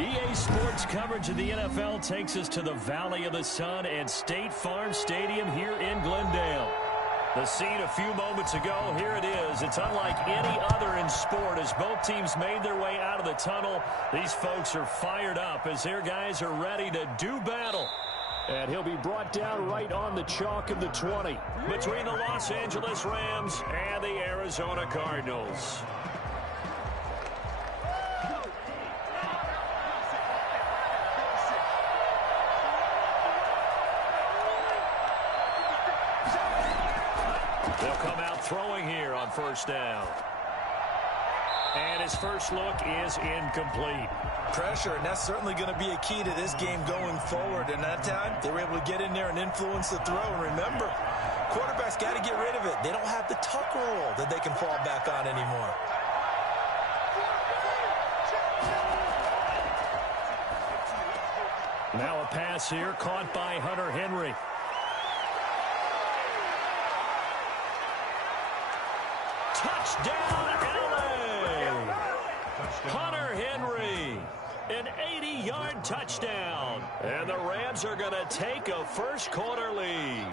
EA Sports coverage of the NFL takes us to the Valley of the Sun and State Farm Stadium here in Glendale. The scene a few moments ago, here it is. It's unlike any other in sport as both teams made their way out of the tunnel. These folks are fired up as their guys are ready to do battle. And he'll be brought down right on the chalk of the 20 between the Los Angeles Rams and the Arizona Cardinals. They'll come out throwing here on first down. And his first look is incomplete. Pressure, and that's certainly going to be a key to this game going forward. And that time, they were able to get in there and influence the throw. And remember, quarterbacks got to get rid of it. They don't have the tuck rule that they can fall back on anymore. Now a pass here caught by Hunter Henry. Touchdown, LA! Hunter Henry, an 80-yard touchdown. And the Rams are going to take a first-quarter lead.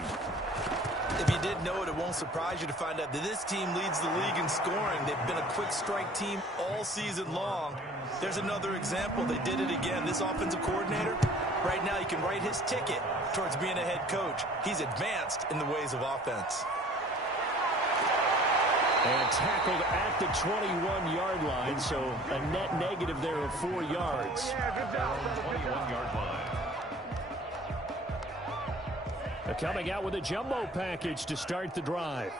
If you didn't know it, it won't surprise you to find out that this team leads the league in scoring. They've been a quick strike team all season long. There's another example. They did it again. This offensive coordinator, right now, he can write his ticket towards being a head coach. He's advanced in the ways of offense. And tackled at the 21-yard line, so a net negative there of 4 yards. 21-yard line. Coming out with a jumbo package to start the drive.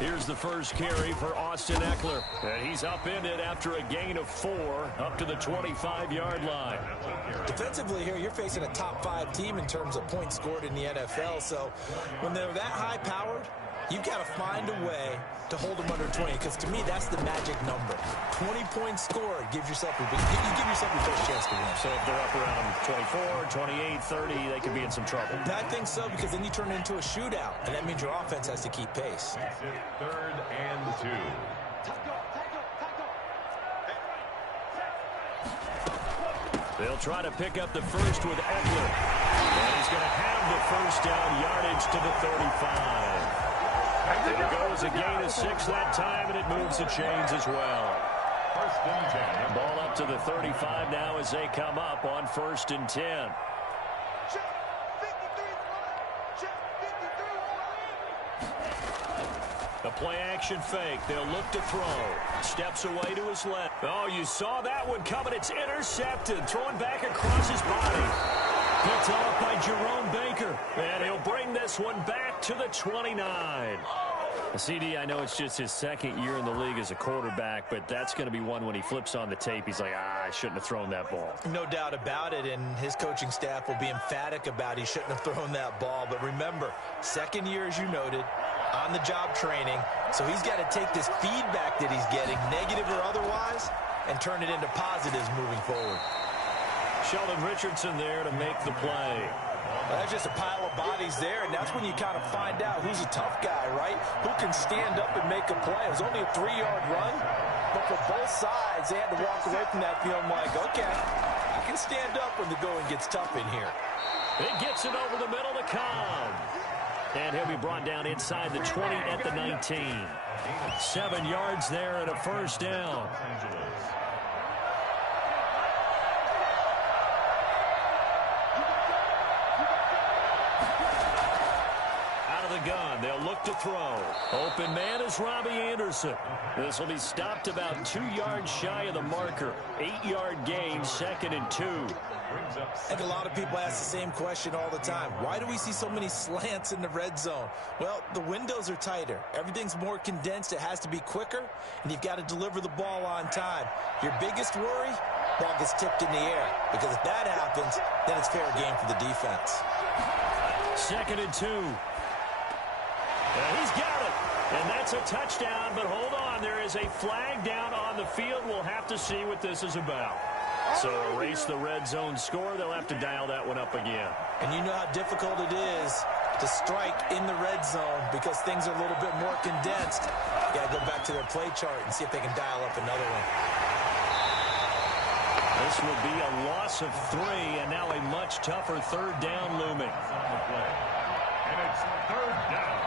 Here's the first carry for Austin Eckler. And he's upended after a gain of 4 up to the 25-yard line. Defensively here, you're facing a top 5 team in terms of points scored in the NFL. So when they're that high-powered, You've got to find a way to hold them under 20, because to me, that's the magic number. 20 points scored gives yourself you give yourself your best chance to win. So if they're up around 24, 28, 30, they could be in some trouble. I think so, because then you turn it into a shootout, and that means your offense has to keep pace. 3rd and 2. They'll try to pick up the first with Eckler. And he's going to have the first down, yardage to the 35. It'll go as a gain of 6 that time, and it moves the chains as well. 1st and 10. Ball up to the 35 now as they come up on 1st and 10. The play-action fake. They'll look to throw. Steps away to his left. Oh, you saw that one coming. It's intercepted. Throwing back across his body. Picked off by Jerome Baker. And he'll bring this one back to the 29. CD, I know it's just his 2nd year in the league as a quarterback, but that's going to be one when he flips on the tape. He's like, I shouldn't have thrown that ball. No doubt about it, and his coaching staff will be emphatic about he shouldn't have thrown that ball. But remember, 2nd year, as you noted, on-the-job training, so he's got to take this feedback that he's getting, negative or otherwise, and turn it into positives moving forward. Sheldon Richardson there to make the play. Well, that's just a pile of bodies there, and that's when you kind of find out who's a tough guy, right? Who can stand up and make a play. It was only a 3-yard run, but for both sides, they had to walk away from that field like, okay, I can stand up when the going gets tough in here. It gets it over the middle to Cobb. And he'll be brought down inside the 20 at the 19. 7 yards there and a first down. Out of the gun, they'll look to throw. Open man is Robbie Anderson. This will be stopped about 2 yards shy of the marker. 8-yard gain, 2nd and 2. I think a lot of people ask the same question all the time. Why do we see so many slants in the red zone? Well, the windows are tighter. Everything's more condensed. It has to be quicker, and you've got to deliver the ball on time. Your biggest worry? Ball gets tipped in the air, because if that happens, then it's fair game for the defense. 2nd and 2. He's got it, and that's a touchdown, but hold on. There is a flag down on the field. We'll have to see what this is about. So erase the red zone score. They'll have to dial that one up again. And you know how difficult it is to strike in the red zone because things are a little bit more condensed. You got to go back to their play chart and see if they can dial up another one. This will be a loss of 3, and now a much tougher 3rd down looming. And it's 3rd down.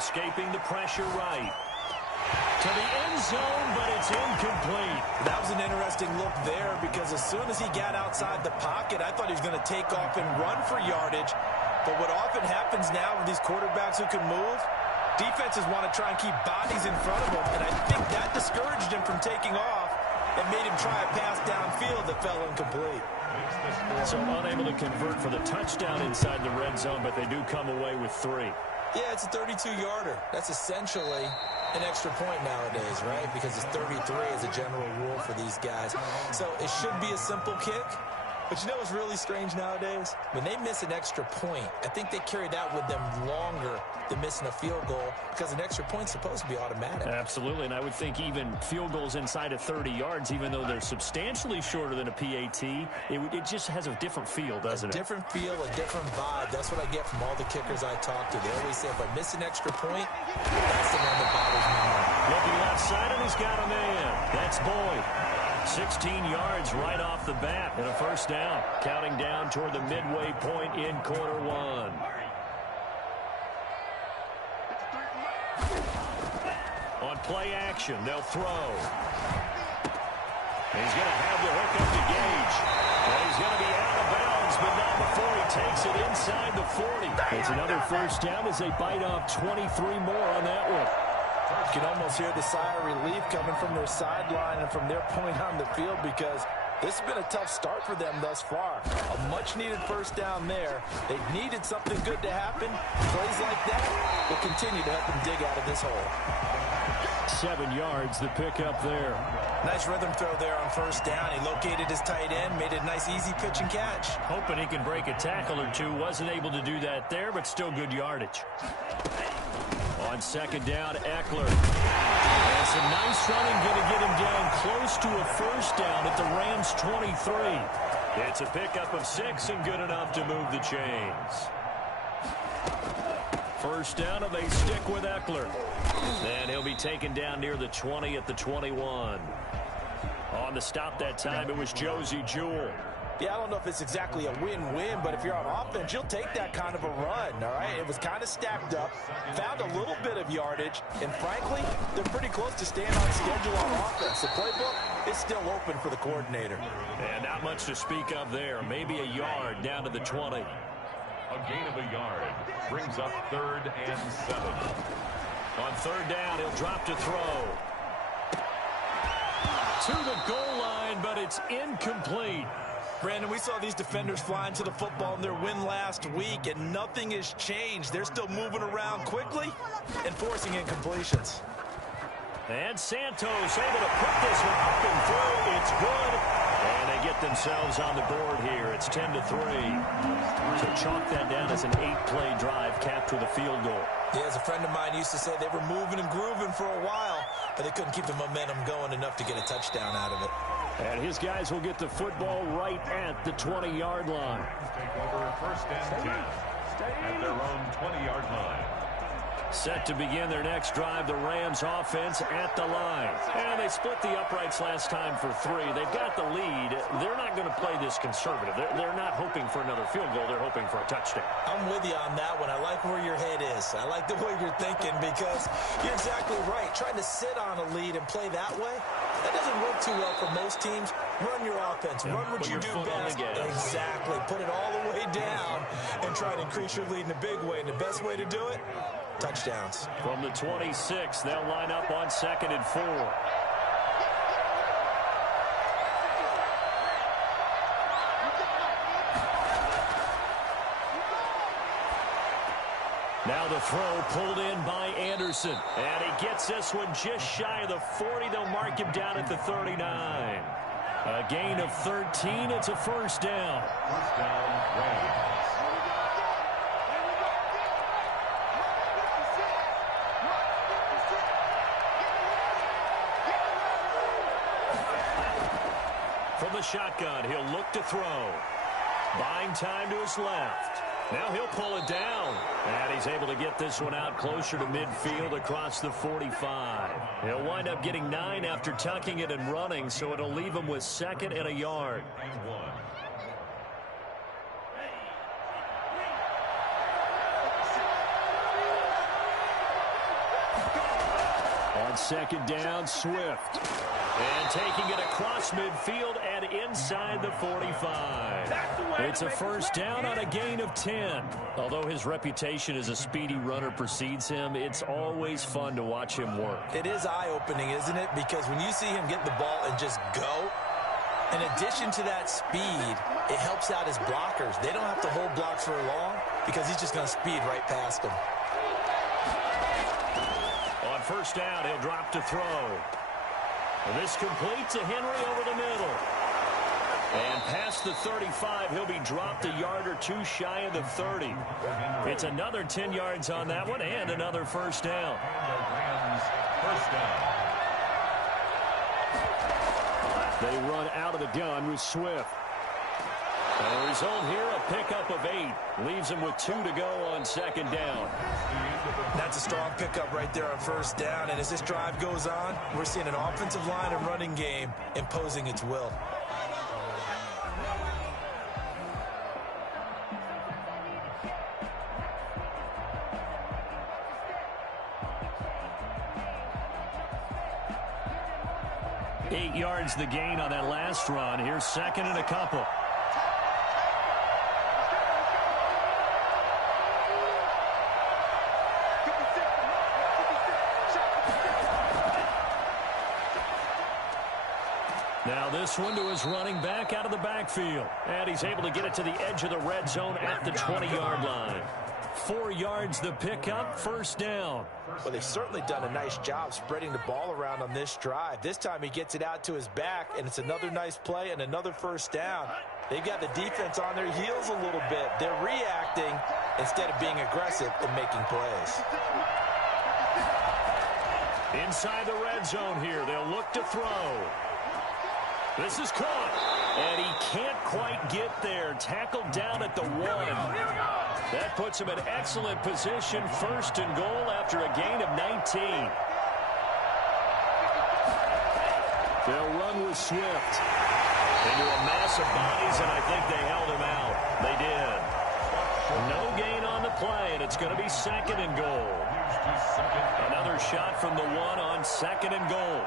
Escaping the pressure right. To the end zone, but it's incomplete. That was an interesting look there because as soon as he got outside the pocket, I thought he was going to take off and run for yardage. But what often happens now with these quarterbacks who can move, defenses want to try and keep bodies in front of them, and I think that discouraged him from taking off and made him try a pass downfield that fell incomplete. So unable to convert for the touchdown inside the red zone, but they do come away with 3. Yeah, it's a 32-yarder. That's essentially an extra point nowadays, right? Because it's 33 as a general rule for these guys. So it should be a simple kick. But you know what's really strange nowadays? When they miss an extra point, I think they carry that with them longer than missing a field goal because an extra point's supposed to be automatic. Absolutely, and I would think even field goals inside of 30 yards, even though they're substantially shorter than a PAT, it just has a different feel, doesn't it? A different feel, a different vibe. That's what I get from all the kickers I talk to. They always say, if I miss an extra point, that's the one that bothers me more. Looking left side, and he's got a man. That's Boyd. 16 yards right off the bat and a first down. Counting down toward the midway point in quarter 1. On play action, they'll throw. And he's going to have the hook up to Gage. And he's going to be out of bounds but not before he takes it inside the 40. It's another first down as they bite off 23 more on that one. You can almost hear the sigh of relief coming from their sideline and from their point on the field, because this has been a tough start for them thus far. A much-needed first down there. They needed something good to happen. Plays like that will continue to help them dig out of this hole. 7 yards, the pickup there. Nice rhythm throw there on first down. He located his tight end, made a nice easy pitch and catch. Hoping he can break a tackle or two. Wasn't able to do that there, but still good yardage. On second down, Eckler. And some nice running, going to get him down close to a first down at the Rams' 23. It's a pickup of 6 and good enough to move the chains. First down, and they stick with Eckler. And he'll be taken down near the 20 at the 21. On the stop that time, it was Josie Jewell. Yeah, I don't know if it's exactly a win-win, but if you're on offense, you'll take that kind of a run, all right? It was kind of stacked up, found a little bit of yardage, and frankly, they're pretty close to staying on schedule on offense. The playbook is still open for the coordinator. And not much to speak of there. Maybe a yard down to the 20. A gain of a yard brings up 3rd and 7. On third down, he'll drop to throw. To the goal line, but it's incomplete. Brandon, we saw these defenders flying to the football in their win last week, and nothing has changed. They're still moving around quickly and forcing incompletions. And Santos able to put this one up and through. It's good. And they get themselves on the board here. It's 10-3. So chalk that down as an 8-play drive capped with a field goal. Yeah, as a friend of mine used to say, they were moving and grooving for a while, but they couldn't keep the momentum going enough to get a touchdown out of it. And his guys will get the football right at the 20-yard line. Take over 1st and 10 at their own 20-yard line. Set to begin their next drive, the Rams offense at the line. And they split the uprights last time for 3. They've got the lead. They're not going to play this conservative. They're not hoping for another field goal. They're hoping for a touchdown. I'm with you on that one. I like where your head is. I like the way you're thinking, because you're exactly right. Trying to sit on a lead and play that way, that doesn't work too well for most teams. Run your offense. Run what you do best. Exactly. Put it all the way down and try to increase your lead in a big way. And the best way to do it, touchdowns. From the 26, they'll line up on 2nd and 4. Now the throw pulled in by Anderson. And he gets this one just shy of the 40. They'll mark him down at the 39. A gain of 13. It's a first down. First down, Rams. From the shotgun, he'll look to throw. Buying time to his left. Now he'll pull it down. And he's able to get this one out closer to midfield across the 45. He'll wind up getting 9 after tucking it and running, so it'll leave him with 2nd and a yard. And 1. On second down, Swift. And taking it across midfield and inside the 45. It's a first down on a gain of 10. Although his reputation as a speedy runner precedes him, it's always fun to watch him work. It is eye-opening, isn't it? Because when you see him get the ball and just go, in addition to that speed, it helps out his blockers. They don't have to hold blocks for long because he's just going to speed right past them. On first down, he'll drop to throw. And this completes a Henry over the middle. And past the 35, he'll be dropped a yard or 2 shy of the 30. It's another 10 yards on that one and another first down. Rams first down. They run out of the gun with Swift. And the result here, a pickup of 8. Leaves them with 2 to go on second down. That's a strong pickup right there on first down. And as this drive goes on, we're seeing an offensive line and running game imposing its will. Eight yards the gain on that last run. Here's 2nd and a couple. this one to his running back out of the backfield. And he's able to get it to the edge of the red zone at the 20-yard line. 4 yards the pickup, first down. Well, they've certainly done a nice job spreading the ball around on this drive. This time he gets it out to his back, and it's another nice play and another first down. They've got the defense on their heels a little bit. They're reacting instead of being aggressive and making plays. Inside the red zone here, they'll look to throw. This is caught, and he can't quite get there. Tackled down at the 1. That puts him in excellent position, first and goal after a gain of 19. They'll run with Swift into a mass of bodies, and I think they held him out. They did. No gain on the play, and it's going to be second and goal. Another shot from the 1 on second and goal.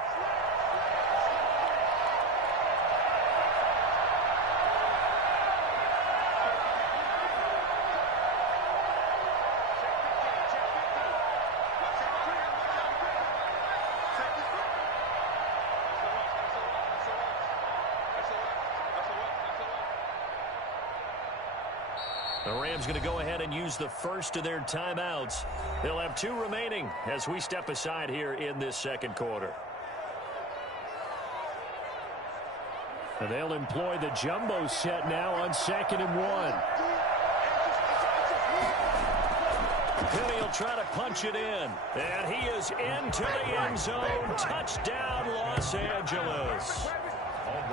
The Rams going to go ahead and use the first of their timeouts. They'll have 2 remaining as we step aside here in this second quarter. And they'll employ the jumbo set now on second and 1. Penny will try to punch it in. And he is into the end zone. Touchdown, Los Angeles.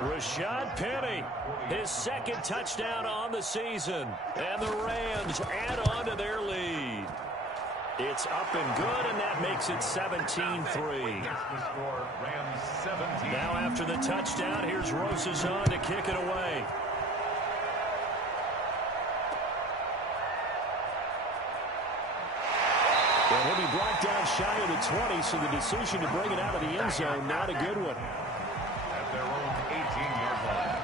Rashad Penny, his second touchdown on the season. And the Rams add on to their lead. It's up and good, and that makes it 17-3. Now after the touchdown, here's Rosazon to kick it away. And he'll be brought down shy of the 20, so the decision to bring it out of the end zone, not a good one. At their own 18-yard line.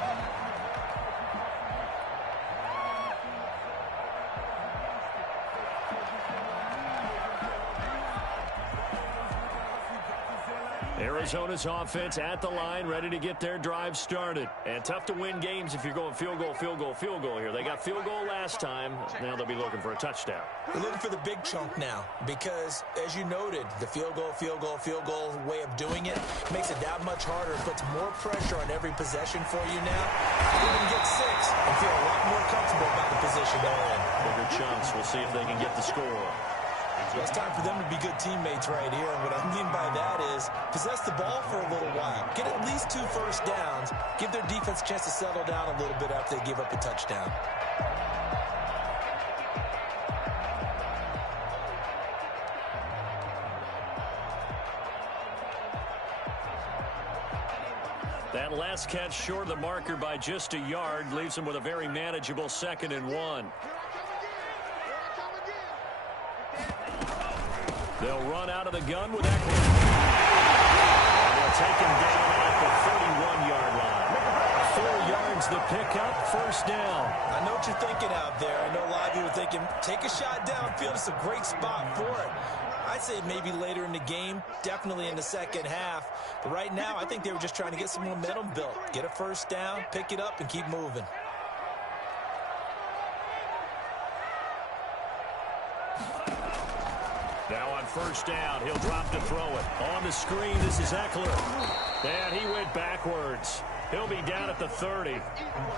Arizona's offense at the line, ready to get their drive started. And tough to win games if you're going field goal, field goal, field goal here. They got field goal last time. Now they'll be looking for a touchdown. They're looking for the big chunk now because, as you noted, the field goal way of doing it makes it that much harder. It puts more pressure on every possession for you now. They can get 6 and feel a lot more comfortable about the position they're in. Bigger chunks. We'll see if they can get the score. So it's time for them to be good teammates right here. And what I mean by that is possess the ball for a little while. Get at least 2 first downs. Give their defense a chance to settle down a little bit after they give up a touchdown. That last catch short of the marker by just a yard leaves them with a very manageable second and 1. They'll run out of the gun with Eckler. And they'll take him down at the 31-yard line. 4 yards the pickup, first down. I know what you're thinking out there. I know a lot of you are thinking, take a shot downfield. It's a great spot for it. I'd say maybe later in the game, definitely in the second half. But right now, I think they were just trying to get some momentum built. Get a first down, pick it up, and keep moving. Now on first down, he'll drop to throw it. On the screen, this is Eckler. And he went backwards. He'll be down at the 30.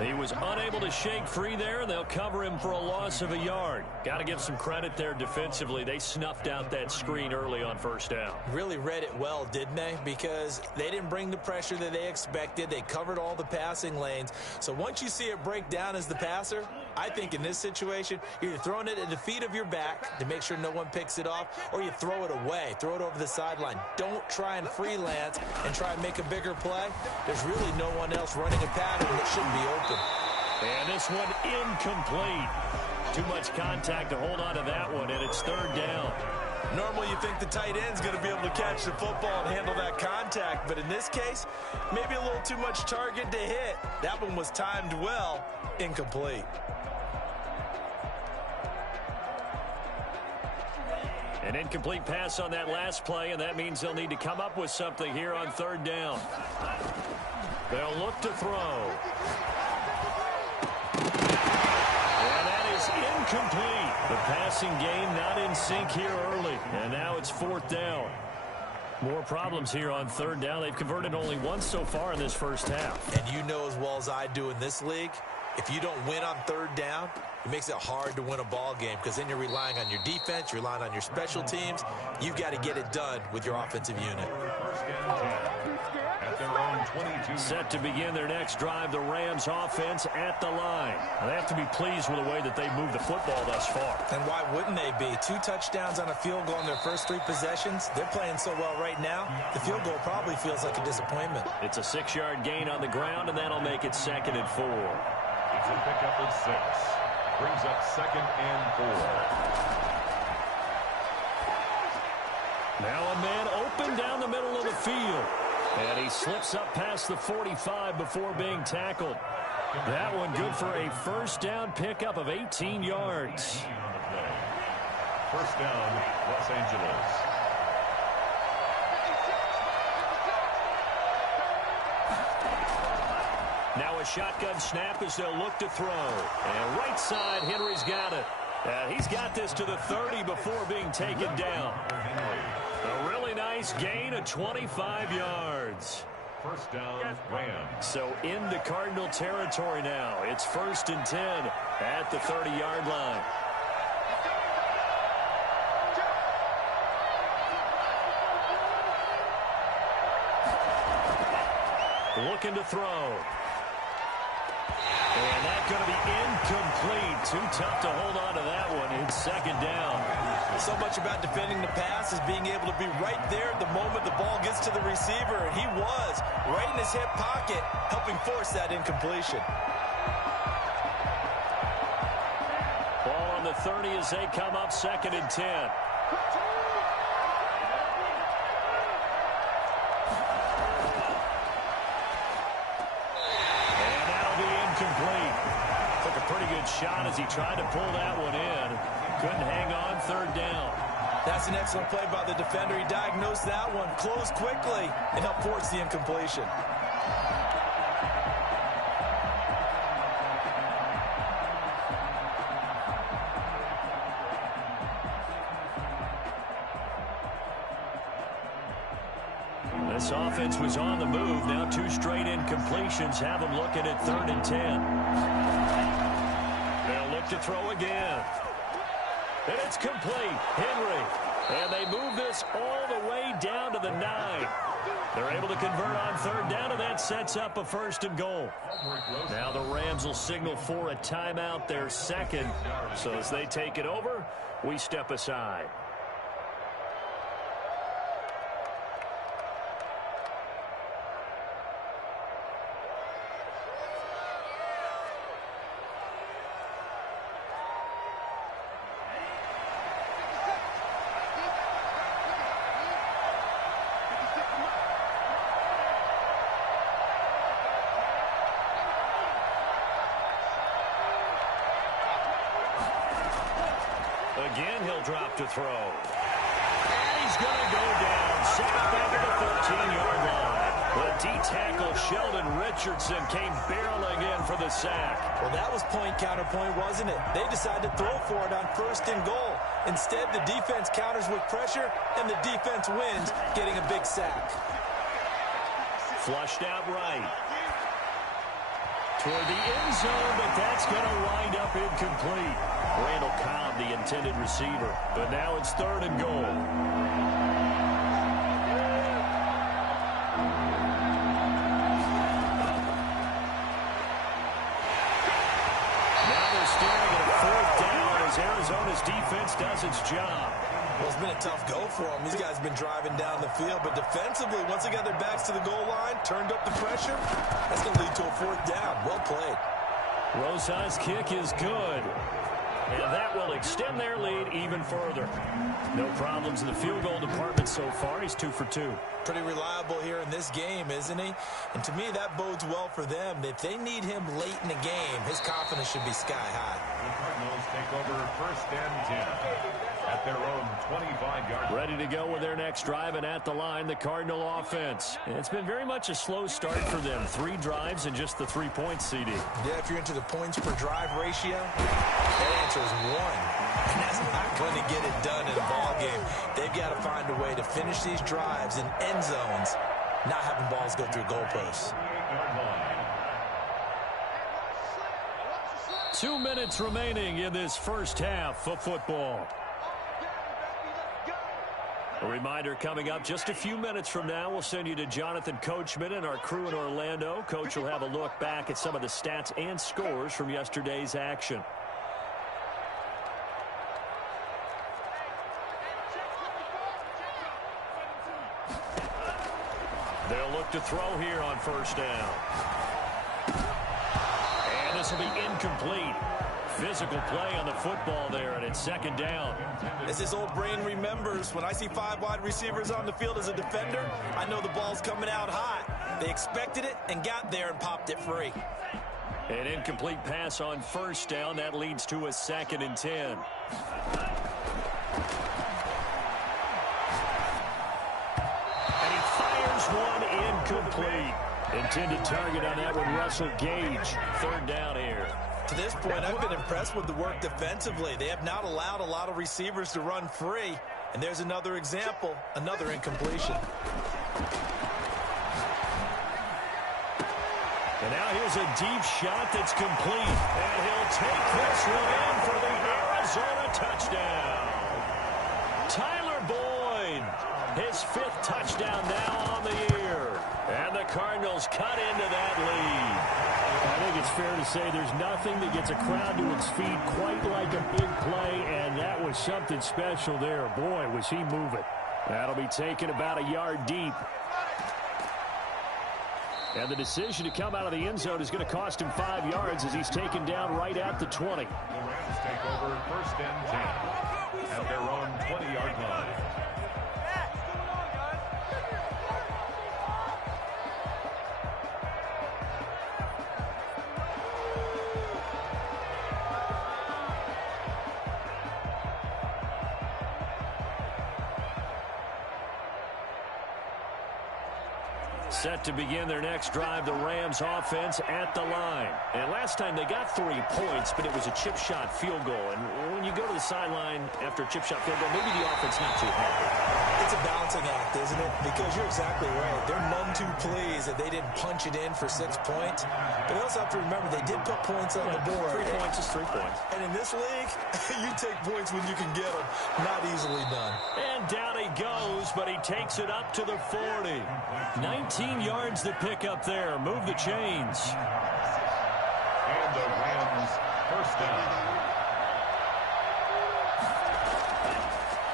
He was unable to shake free there, and they'll cover him for a loss of a yard. Got to give some credit there defensively. They snuffed out that screen early on first down. Really read it well, didn't they? Because they didn't bring the pressure that they expected. They covered all the passing lanes. So once you see it break down as the passer, I think in this situation, you're throwing it at the feet of your back to make sure no one picks it off, or you throw it away, throw it over the sideline. Don't try and freelance and try and make a bigger play. There's really no one else running a pattern that shouldn't be open. And this one incomplete. Too much contact to hold on to that one, and it's third down. Normally you think the tight end's going to be able to catch the football and handle that contact, but in this case, maybe a little too much target to hit. That one was timed well, incomplete. An incomplete pass on that last play, and that means they'll need to come up with something here on third down. They'll look to throw. And that is incomplete. The passing game not in sync here early. And now it's 4th down. More problems here on 3rd down. They've converted only once so far in this first half. And you know as well as I do in this league, if you don't win on 3rd down, it makes it hard to win a ball game because then you're relying on your defense, you're relying on your special teams. You've got to get it done with your offensive unit. First and 10 at their own 22. Set to begin their next drive, the Rams offense at the line. Now, they have to be pleased with the way that they moved the football thus far. And why wouldn't they be? 2 touchdowns on a field goal in their first 3 possessions. They're playing so well right now, the field goal probably feels like a disappointment. It's a 6-yard gain on the ground, and that'll make it 2nd and 4. It's a pickup of 6. Brings up 2nd and 4. Now a man open down the middle of the field. And he slips up past the 45 before being tackled. That one good for a first down pickup of 18 yards. First down, Los Angeles. Now a shotgun snap as they'll look to throw. And right side, Henry's got it. He's got this to the 30 before being taken down. A really nice gain of 25 yards. First down, Rams. So into Cardinal territory now. It's 1st and 10 at the 30-yard line. Looking to throw. And that's going to be incomplete. Too tough to hold on to that one. It's 2nd down. So much about defending the pass is being able to be right there at the moment the ball gets to the receiver. And he was right in his hip pocket, helping force that incompletion. Ball on the 30 as they come up 2nd and 10. Took a pretty good shot as he tried to pull that one in. Couldn't hang on 3rd down. That's an excellent play by the defender. He diagnosed that one, closed quickly, and helped force the incompletion. This offense was on the move. Now 2 straight incompletions have them looking at 3rd and 10. They'll look to throw again. And it's complete. Henry. And they move this all the way down to the 9. They're able to convert on 3rd down, and that sets up a 1st and goal. Now the Rams will signal for a timeout, their 2nd. So as they take it over, we step aside. Again, he'll drop to throw. And he's going to go down. Sacked back at the 13-yard line. The D-tackle Sheldon Richardson came barreling in for the sack. Well, that was point-counterpoint, wasn't it? They decided to throw for it on 1st and goal. Instead, the defense counters with pressure, and the defense wins, getting a big sack. Flushed out right. Toward the end zone, but that's going to wind up incomplete. Randall Cobb, the intended receiver. But now it's 3rd and goal. Now they're staring at a 4th down as Arizona's defense does its job. Well, it's been a tough go for them. These guys have been driving down the field, but defensively, once they got their backs to the goal line, turned up the pressure, that's going to lead to a 4th down. Well played. Rosa's kick is good. And that will extend their lead even further. No problems in the field goal department so far. He's 2 for 2. Pretty reliable here in this game, isn't he? And to me, that bodes well for them. If they need him late in the game, his confidence should be sky high. The Cardinals take over 1st and 10. at their own 25-yard line. Ready to go with their next drive, and at the line, the Cardinal offense. It's been very much a slow start for them. 3 drives and just the 3 points, CD. Yeah, if you're into the points per drive ratio, that answer is 1. And that's not going to get it done in a ball game. They've got to find a way to finish these drives in end zones, not having balls go through goalposts. 2 minutes remaining in this first half of football. A reminder coming up just a few minutes from now, we'll send you to Jonathan Coachman and our crew in Orlando. Coach will have a look back at some of the stats and scores from yesterday's action. They'll look to throw here on first down. And this will be incomplete. Physical play on the football there, and it's second down. As his old brain remembers, when I see 5 wide receivers on the field as a defender, I know the ball's coming out hot. They expected it and got there and popped it free. An incomplete pass on first down. That leads to a 2nd and 10. And he fires one incomplete. Intended target on that one, Russell Gage. 3rd down here. To this point, I've been impressed with the work defensively. They have not allowed a lot of receivers to run free. And there's another example, another incompletion. And now here's a deep shot that's complete. And he'll take this one in for the Arizona touchdown. Tyler Boyd, his 5th touchdown now on the year. And the Cardinals cut into that lead. I think it's fair to say there's nothing that gets a crowd to its feet quite like a big play, and that was something special there. Boy, was he moving. That'll be taken about a yard deep. And the decision to come out of the end zone is going to cost him 5 yards as he's taken down right at the 20. The Rams take over 1st and 10 at their own 20-yard line. Set to begin their next drive, the Rams offense at the line. And last time they got 3 points, but it was a chip shot field goal. And when you go to the sideline after a chip shot field goal, maybe the offense not too happy. It's a balancing act, isn't it? Because you're exactly right. They're none too pleased that they didn't punch it in for 6 points. But you also have to remember they did put points on the board. 3 points is 3 points. And in this league, you take points when you can get them. Not easily done. And down he goes, but he takes it up to the 40. 19 yards to pick up there. Move the chains. And the Rams 1st down.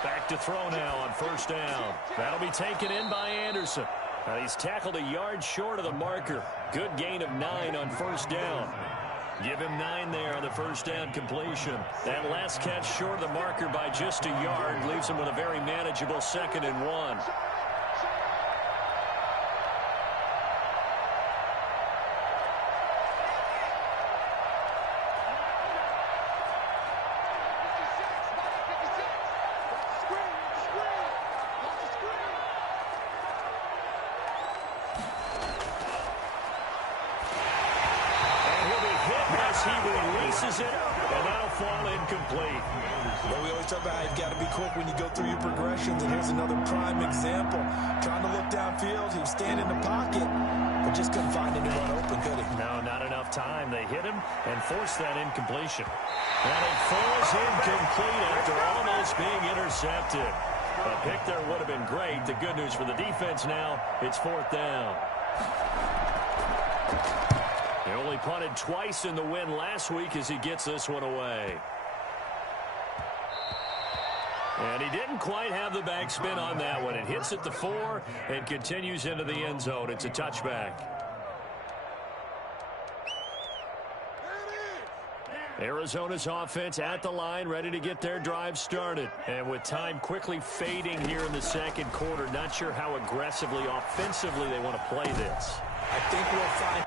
Back to throw now on first down. That'll be taken in by Anderson. Now he's tackled a yard short of the marker. Good gain of 9 on first down. Give him 9 there on the first down completion. That last catch short of the marker by just a yard leaves him with a very manageable 2nd and 1. He releases it, and that'll fall incomplete. Well, we always talk about how you've got to be quick when you go through your progressions, and here's another prime example. Trying to look downfield, he was standing in the pocket, but just couldn't find anyone open, could he? No, not enough time. They hit him and forced that incompletion. And it falls incomplete after almost being intercepted. A pick there would have been great. The good news for the defense now, it's 4th down. He only punted twice in the win last week as he gets this one away. And he didn't quite have the backspin on that one. It hits at the 4 and continues into the end zone. It's a touchback. Arizona's offense at the line, ready to get their drive started. And with time quickly fading here in the second quarter, not sure how aggressively, offensively they want to play this. I think we'll find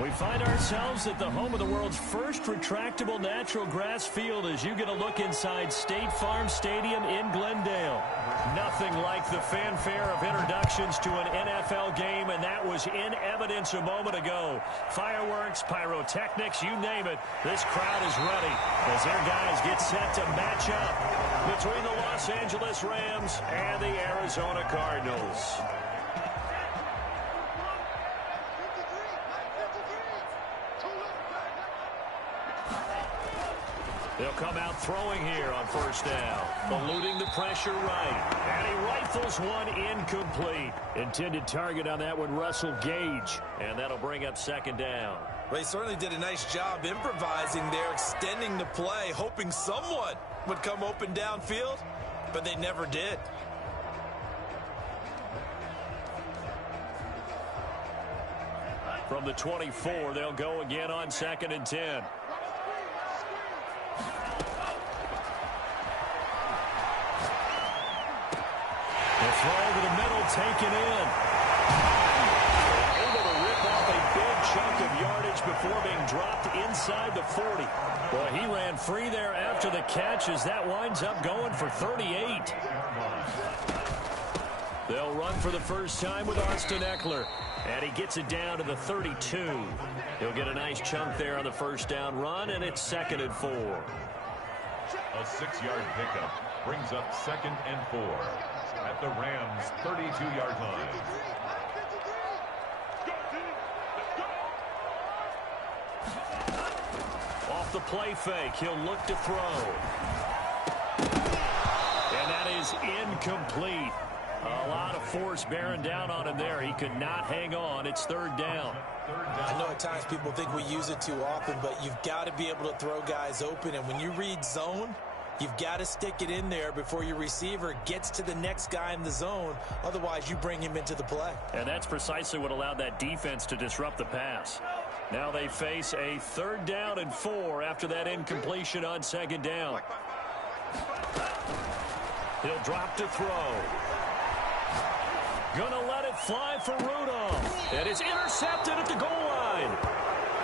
We find ourselves at the home of the world's first retractable natural grass field as you get a look inside State Farm Stadium in Glendale. Nothing like the fanfare of introductions to an NFL game, and that was in evidence a moment ago. Fireworks, pyrotechnics, you name it. This crowd is ready as their guys get set to match up between the Los Angeles Rams and the Arizona Cardinals. They'll come out throwing here on first down. Eluding the pressure right. And he rifles one incomplete. Intended target on that one, Russell Gage. And that'll bring up second down. Well, he certainly did a nice job improvising there, extending the play, hoping someone would come open downfield, but they never did. From the 24, they'll go again on 2nd and 10. Throw over the middle, taken in. Able to rip off a big chunk of yardage before being dropped inside the 40. Boy, he ran free there after the catch as that winds up going for 38. They'll run for the first time with Austin Eckler. And he gets it down to the 32. He'll get a nice chunk there on the first down run, and it's 2nd and 4. A 6-yard pickup brings up 2nd and 4. At the Rams' 32-yard line. Off the play fake, he'll look to throw. And that is incomplete. A lot of force bearing down on him there. He could not hang on. It's 3rd down. I know at times people think we use it too often, but you've got to be able to throw guys open. And when you read zone, you've got to stick it in there before your receiver gets to the next guy in the zone. Otherwise, you bring him into the play. And that's precisely what allowed that defense to disrupt the pass. Now they face a 3rd down and 4 after that incompletion on 2nd down. He'll drop to throw. Gonna let it fly for Rudolph. And it's intercepted at the goal line.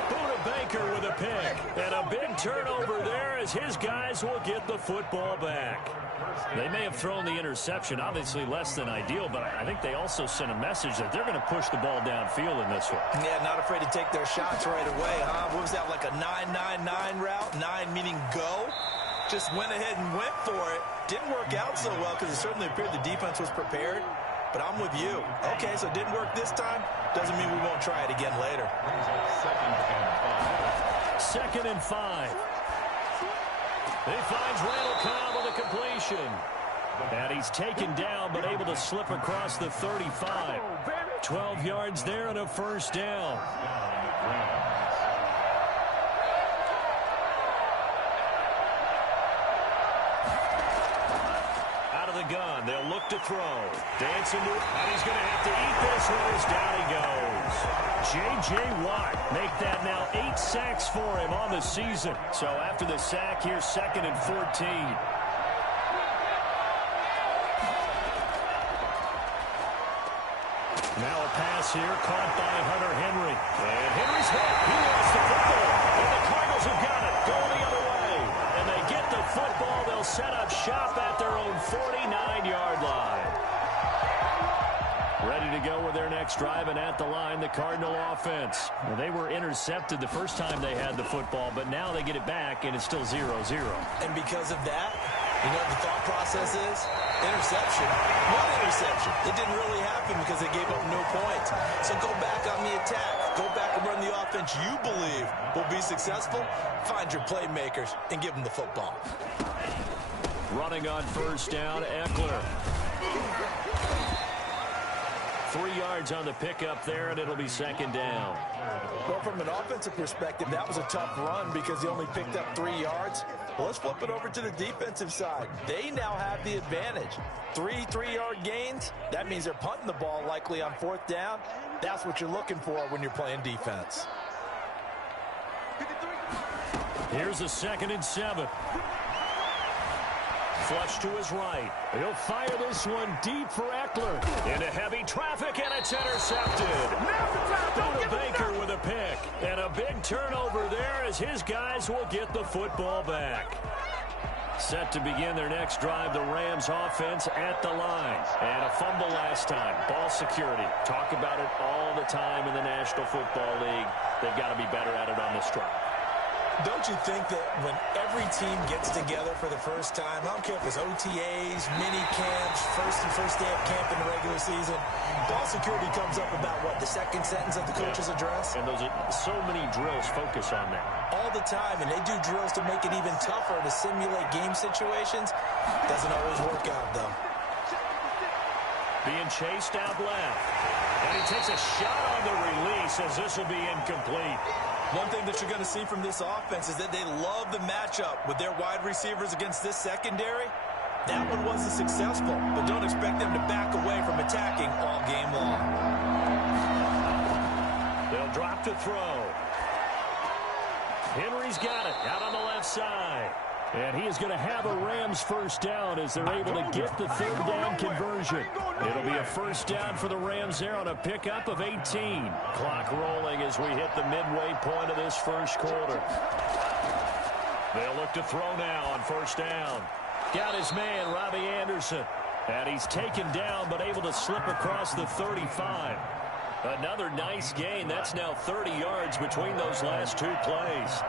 Buda Baker with a pick. And a big turnover there as his guys will get the football back. They may have thrown the interception, obviously less than ideal, but I think they also sent a message that they're going to push the ball downfield in this one. Yeah, not afraid to take their shots right away, huh? What was that, like a 9-9-9 route? 9 meaning go? Just went ahead and went for it. Didn't work out so well because it certainly appeared the defense was prepared. But I'm with you. Okay, so it didn't work this time. Doesn't mean we won't try it again later. 2nd and 5. He finds Randall Cobb with a completion. And he's taken down but able to slip across the 35. 12 yards there and a first down. Out of the gun, they'll look to throw. Dancing to it, and he's going to have to eat this one as down he goes. J.J. Watt make that now 8 sacks for him on the season. So after the sack, here's 2nd and 14. Now a pass here caught by Hunter Henry. And Henry's hit. He lost the football. And the Cardinals have got it. Going the other way. And they get the football. They'll set up shop at their own 49-yard line. Ready to go with their next drive, and at the line, the Cardinal offense. Well, they were intercepted the first time they had the football, but now they get it back, and it's still 0-0. And because of that, you know what the thought process is? Interception. One interception. It didn't really happen because they gave up no points. So go back on the attack. Go back and run the offense you believe will be successful. Find your playmakers and give them the football. Running on first down, Eckler. 3 yards on the pickup there, and it'll be 2nd down. Well, from an offensive perspective, that was a tough run because he only picked up 3 yards. Well, let's flip it over to the defensive side. They now have the advantage. 3-3-yard gains, that means they're punting the ball likely on 4th down. That's what you're looking for when you're playing defense. Here's a 2nd and 7. Flush to his right. He'll fire this one deep for Eckler. Into heavy traffic, and it's intercepted. Buda Baker with a pick. And a big turnover there as his guys will get the football back. Set to begin their next drive, the Rams offense at the line. And a fumble last time. Ball security. Talk about it all the time in the National Football League. They've got to be better at it on this drive. Don't you think that when every team gets together for the first time, I don't care if it's OTAs, mini camps, first day of camp in the regular season, ball security comes up about what, the second sentence of the coach's address? And those are so many drills focus on that. All the time, and they do drills to make it even tougher to simulate game situations. Doesn't always work out, though. Being chased out left. And he takes a shot on the release as this will be incomplete. One thing that you're going to see from this offense is that they love the matchup with their wide receivers against this secondary. That one wasn't successful, but don't expect them to back away from attacking all game long. They'll drop to throw. Henry's got it out on the left side. And he is going to have a Rams first down as they're able to get the third down conversion. It'll be a first down for the Rams there on a pickup of 18. Clock rolling as we hit the midway point of this first quarter. They'll look to throw now on first down. Got his man, Robbie Anderson. And he's taken down but able to slip across the 35. Another nice gain. That's now 30 yards between those last two plays.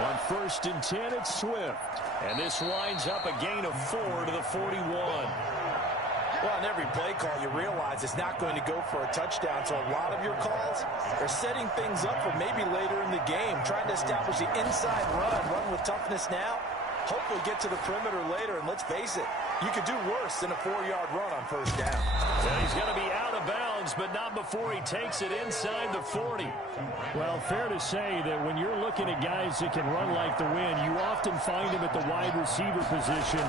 On 1st and 10, it's Swift. And this winds up a gain of 4 to the 41. Well, on every play call, you realize it's not going to go for a touchdown. So a lot of your calls are setting things up for maybe later in the game, trying to establish the inside run with toughness now. Hopefully get to the perimeter later, and let's face it, you could do worse than a 4-yard run on first down. Well, he's going to be out of bounds, but not before he takes it inside the 40. Well, fair to say that when you're looking at guys that can run like the wind, you often find them at the wide receiver position,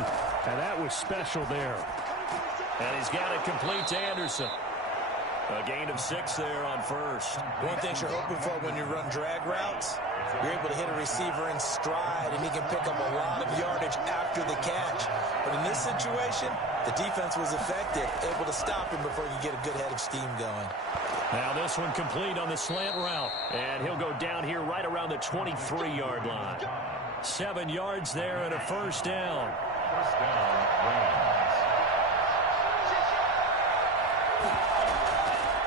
and that was special there. And he's got it complete to Anderson. A gain of 6 there on first. One thing you're hoping for when you run drag routes, you're able to hit a receiver in stride, and he can pick up a lot of yardage after the catch. But in this situation, the defense was effective, able to stop him before you get a good head of steam going. Now this one complete on the slant route. And he'll go down here right around the 23-yard line. 7 yards there and a first down. First down, Rams.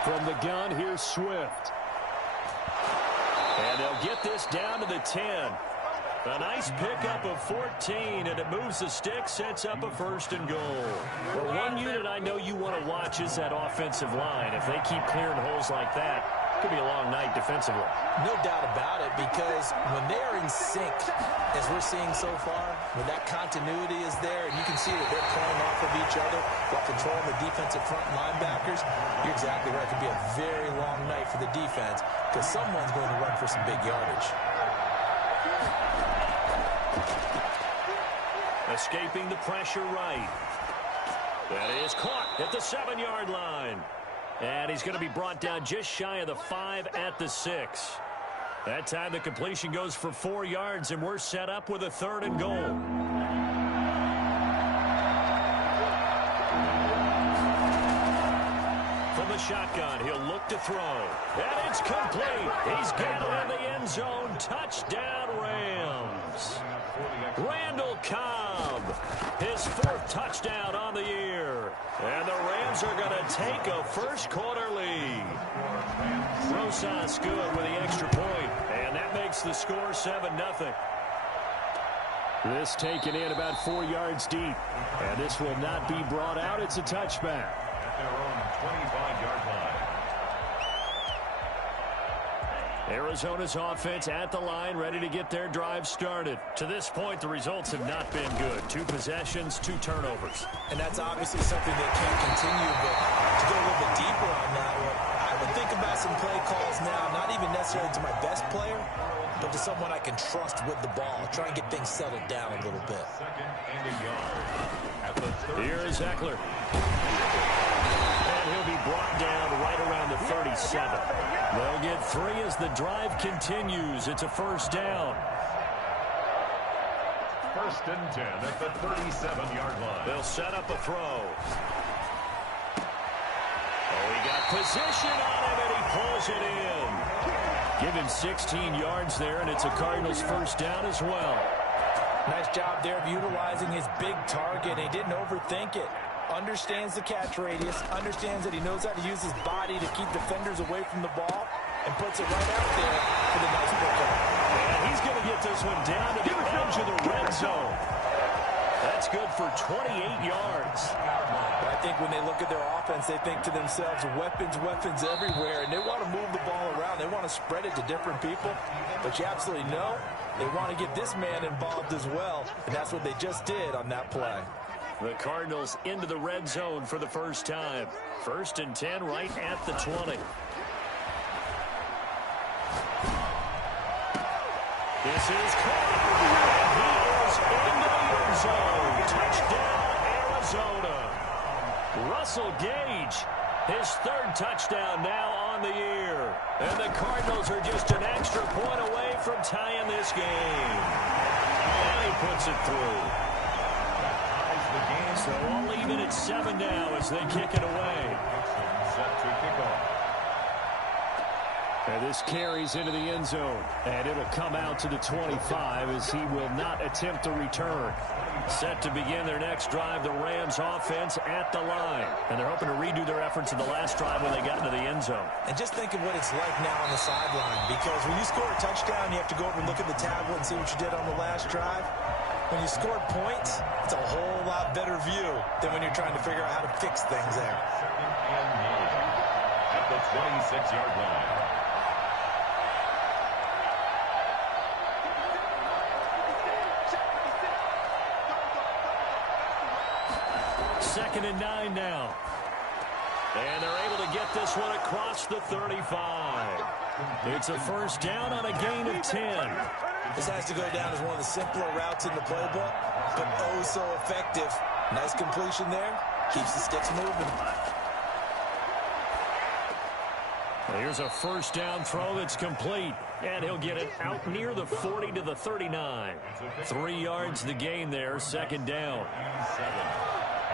From the gun, here's Swift. And they'll get this down to the 10. A nice pickup of 14, and it moves the stick, sets up a 1st and goal. Well, one unit I know you want to watch is that offensive line. If they keep clearing holes like that, it could be a long night defensively. No doubt about it, because when they're in sync, as we're seeing so far, when that continuity is there, and you can see that they're playing off of each other while controlling the defensive front linebackers, you're exactly right. It could be a very long night for the defense, because someone's going to run for some big yardage. Escaping the pressure right. That is caught at the 7-yard line. And he's going to be brought down just shy of the 5 at the 6. That time the completion goes for 4 yards, and we're set up with a 3rd and goal. From the shotgun, he'll look to throw. And it's complete. He's got it in the end zone. Touchdown, Rams. Randall Cobb, his 4th touchdown on the year. And the Rams are going to take a first-quarter lead. Rosas good with the extra point, and that makes the score 7-0. This taken in about 4 yards deep, and this will not be brought out. It's a touchback. At their own 25-yard line. Arizona's offense at the line, ready to get their drive started. To this point, the results have not been good. 2 possessions, 2 turnovers. And that's obviously something that can't continue, but to go a little bit deeper on that one, I would think about some play calls now, not even necessarily to my best player, but to someone I can trust with the ball. Try and get things settled down a little bit. 2nd and a yard. At the 30. Here is Eckler. And he'll be brought down right around the 37. They'll get 3 as the drive continues. It's a first down. First and 10 at the 37-yard line. They'll set up a throw. Oh, he got position on him, and he pulls it in. Give him 16 yards there, and it's a Cardinals first down as well. Nice job there of utilizing his big target. He didn't overthink it. Understands the catch radius, understands that he knows how to use his body to keep defenders away from the ball, and puts it right out there for the nice pickup. And he's going to get this one down to the edge of the red zone. That's good for 28 yards. But I think when they look at their offense, they think to themselves, weapons, weapons everywhere, and they want to move the ball around. They want to spread it to different people, but you absolutely know they want to get this man involved as well, and that's what they just did on that play. The Cardinals into the red zone for the first time. First and 10 right at the 20. This is caught. He is into the end zone. Touchdown, Arizona. Russell Gage, his third touchdown now on the year. And the Cardinals are just an extra point away from tying this game. And he puts it through. So all even at 7 now as they kick it away. Set to kick off. And this carries into the end zone. And it'll come out to the 25 as he will not attempt to return. Set to begin their next drive, the Rams offense at the line. And they're hoping to redo their efforts in the last drive when they got into the end zone. And just think of what it's like now on the sideline, because when you score a touchdown, you have to go over and look at the tablet and see what you did on the last drive. When you scored points, it's a whole lot better view than when you're trying to figure out how to fix things there. At the 26-yard line. Second and 9 now. And they're able to get this one across the 35. It's a first down on a gain of 10. This has to go down as one of the simpler routes in the playbook, but oh so effective. Nice completion there. Keeps the sticks moving. Here's a first down throw that's complete. And he'll get it out near the 40 to the 39. 3 yards the gain there, second down. 7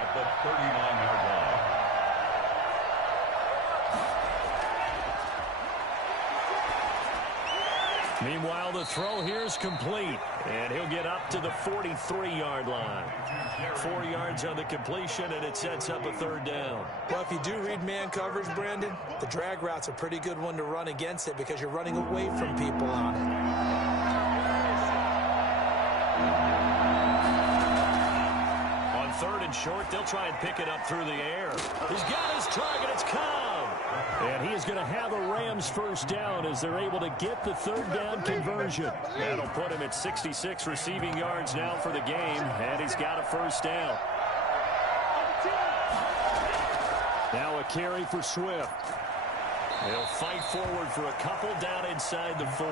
at the 39-yard line. Meanwhile, the throw here is complete, and he'll get up to the 43-yard line. 4 yards on the completion, and it sets up a third down. Well, if you do read man coverage, Brandon, the drag route's a pretty good one to run against it because you're running away from people on it. On third and short, they'll try and pick it up through the air. He's got his target. It's Cobb. And he is going to have a Rams first down as they're able to get the third down conversion. That'll put him at 66 receiving yards now for the game, and he's got a first down. Now a carry for Swift. They'll fight forward for a couple down inside the 40.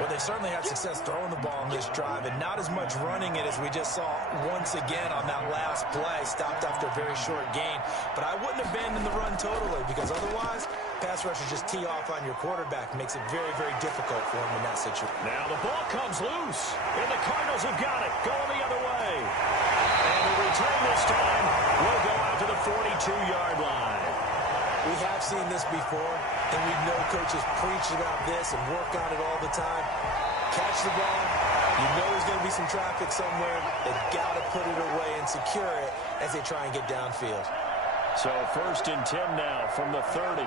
Well, they certainly had success throwing the ball on this drive, and not as much running it as we just saw once again on that last play. Stopped after a very short gain. But I wouldn't abandon the run totally, because otherwise, pass rushers just tee off on your quarterback. Makes it very, very difficult for him in that situation. Now the ball comes loose, and the Cardinals have got it, going the other way. And the return this time will go out to the 42-yard line. We have seen this before, and we know coaches preach about this and work on it all the time. Catch the ball. You know there's going to be some traffic somewhere. They've got to put it away and secure it as they try and get downfield. So first and 10 now from the 30.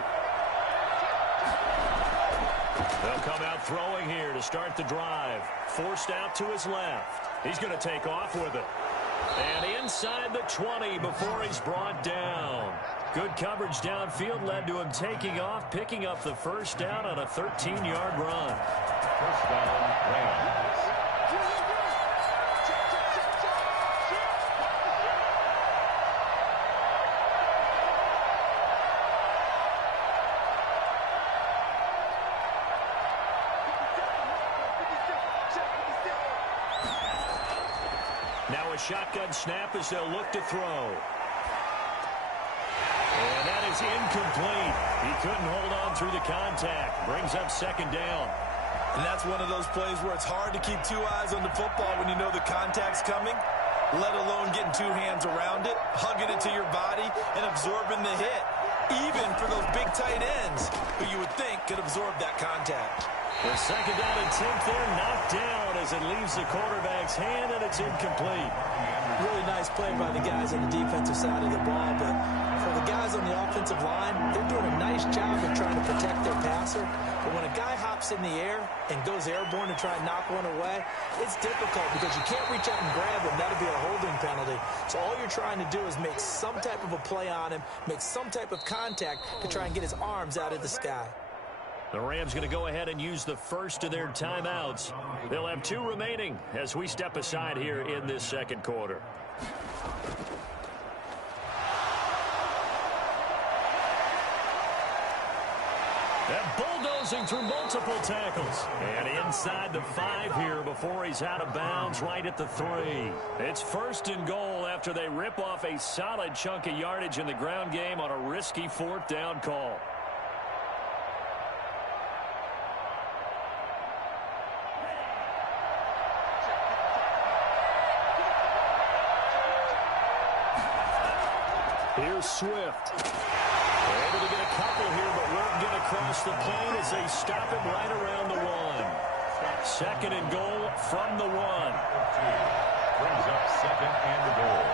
They'll come out throwing here to start the drive. Forced out to his left. He's going to take off with it. And inside the 20 before he's brought down. Good coverage downfield led to him taking off, picking up the first down on a 13-yard run. First down, Rams. Now a shotgun snap as they'll look to throw. And that is incomplete. He couldn't hold on through the contact. Brings up second down. And that's one of those plays where it's hard to keep two eyes on the football when you know the contact's coming, let alone getting two hands around it, hugging it to your body, and absorbing the hit, even for those big tight ends who you would think could absorb that contact. The second down attempt there knocked down as it leaves the quarterback's hand, and it's incomplete. Really nice play by the guys on the defensive side of the ball, but for the guys on the offensive line, they're doing a nice job of trying to protect their passer. But when a guy hops in the air and goes airborne to try and knock one away, it's difficult because you can't reach out and grab him. That'll be a holding penalty. So all you're trying to do is make some type of a play on him, make some type of contact to try and get his arms out of the sky. The Rams going to go ahead and use the first of their timeouts. They'll have 2 remaining as we step aside here in this second quarter. And bulldozing through multiple tackles. And inside the 5 here before he's out of bounds right at the 3. It's 1st and goal after they rip off a solid chunk of yardage in the ground game on a risky 4th down call. Here's Swift. Able to get a couple here, but won't get across the plane as they stop him right around the 1. 2nd and goal from the 1. Brings up 2nd and goal.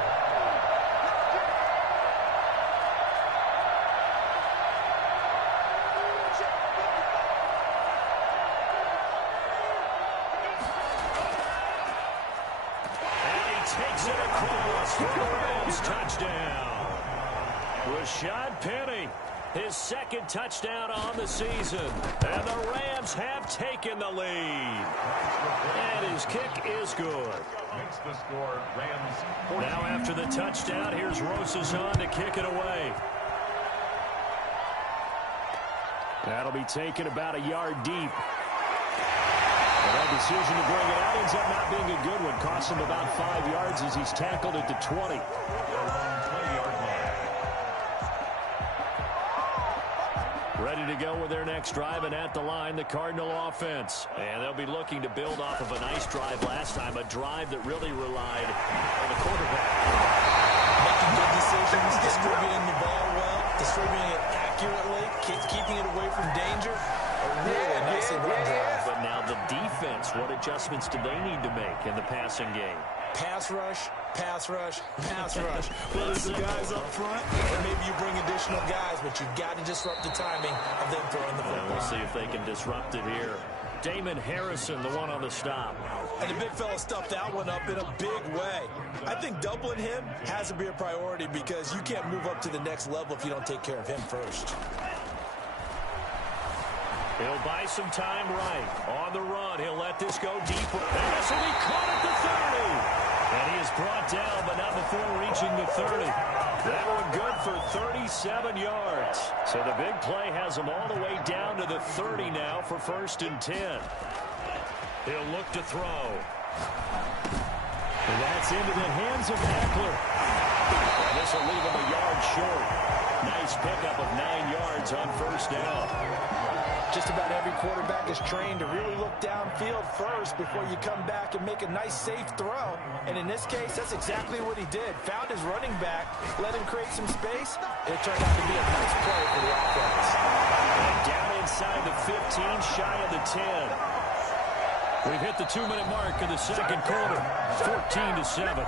And he takes it across for the Rams touchdown. Rashad Penny, his 2nd touchdown on the season. And the Rams have taken the lead. And his kick is good. Makes the score Rams 14. Now after the touchdown, here's Rosazon to kick it away. That'll be taken about a yard deep. But that decision to bring it out ends up not being a good one. Costs him about 5 yards as he's tackled at the 20. Ready to go with their next drive, and at the line, the Cardinal offense. And they'll be looking to build off of a nice drive last time, a drive that really relied on the quarterback. Making good decisions, distributing the ball well, distributing it accurately, keeping it away from danger. A really nicely run drive. But now the defense, what adjustments do they need to make in the passing game? Pass rush, pass rush, pass rush. Whether it's the guys up front, or maybe you bring additional guys, but you've got to disrupt the timing of them throwing the football. We'll see if they can disrupt it here. Damon Harrison, the one on the stop. And the big fella stuffed that one up in a big way. I think doubling him has to be a priority because you can't move up to the next level if you don't take care of him first. He'll buy some time right. On the run, he'll let this go deeper. And this will be caught at the 30. And he is brought down, but not before reaching the 30. That one good for 37 yards. So the big play has him all the way down to the 30 now for 1st and 10. He'll look to throw. And that's into the hands of Eckler. And this will leave him a yard short. Nice pickup of 9 yards on 1st down. Just about every quarterback is trained to really look downfield first before you come back and make a nice, safe throw. And in this case, that's exactly what he did. Found his running back, let him create some space. It turned out to be a nice play for the offense. And down inside the 15, shy of the 10. We've hit the 2-minute mark of the second quarter, 14-7.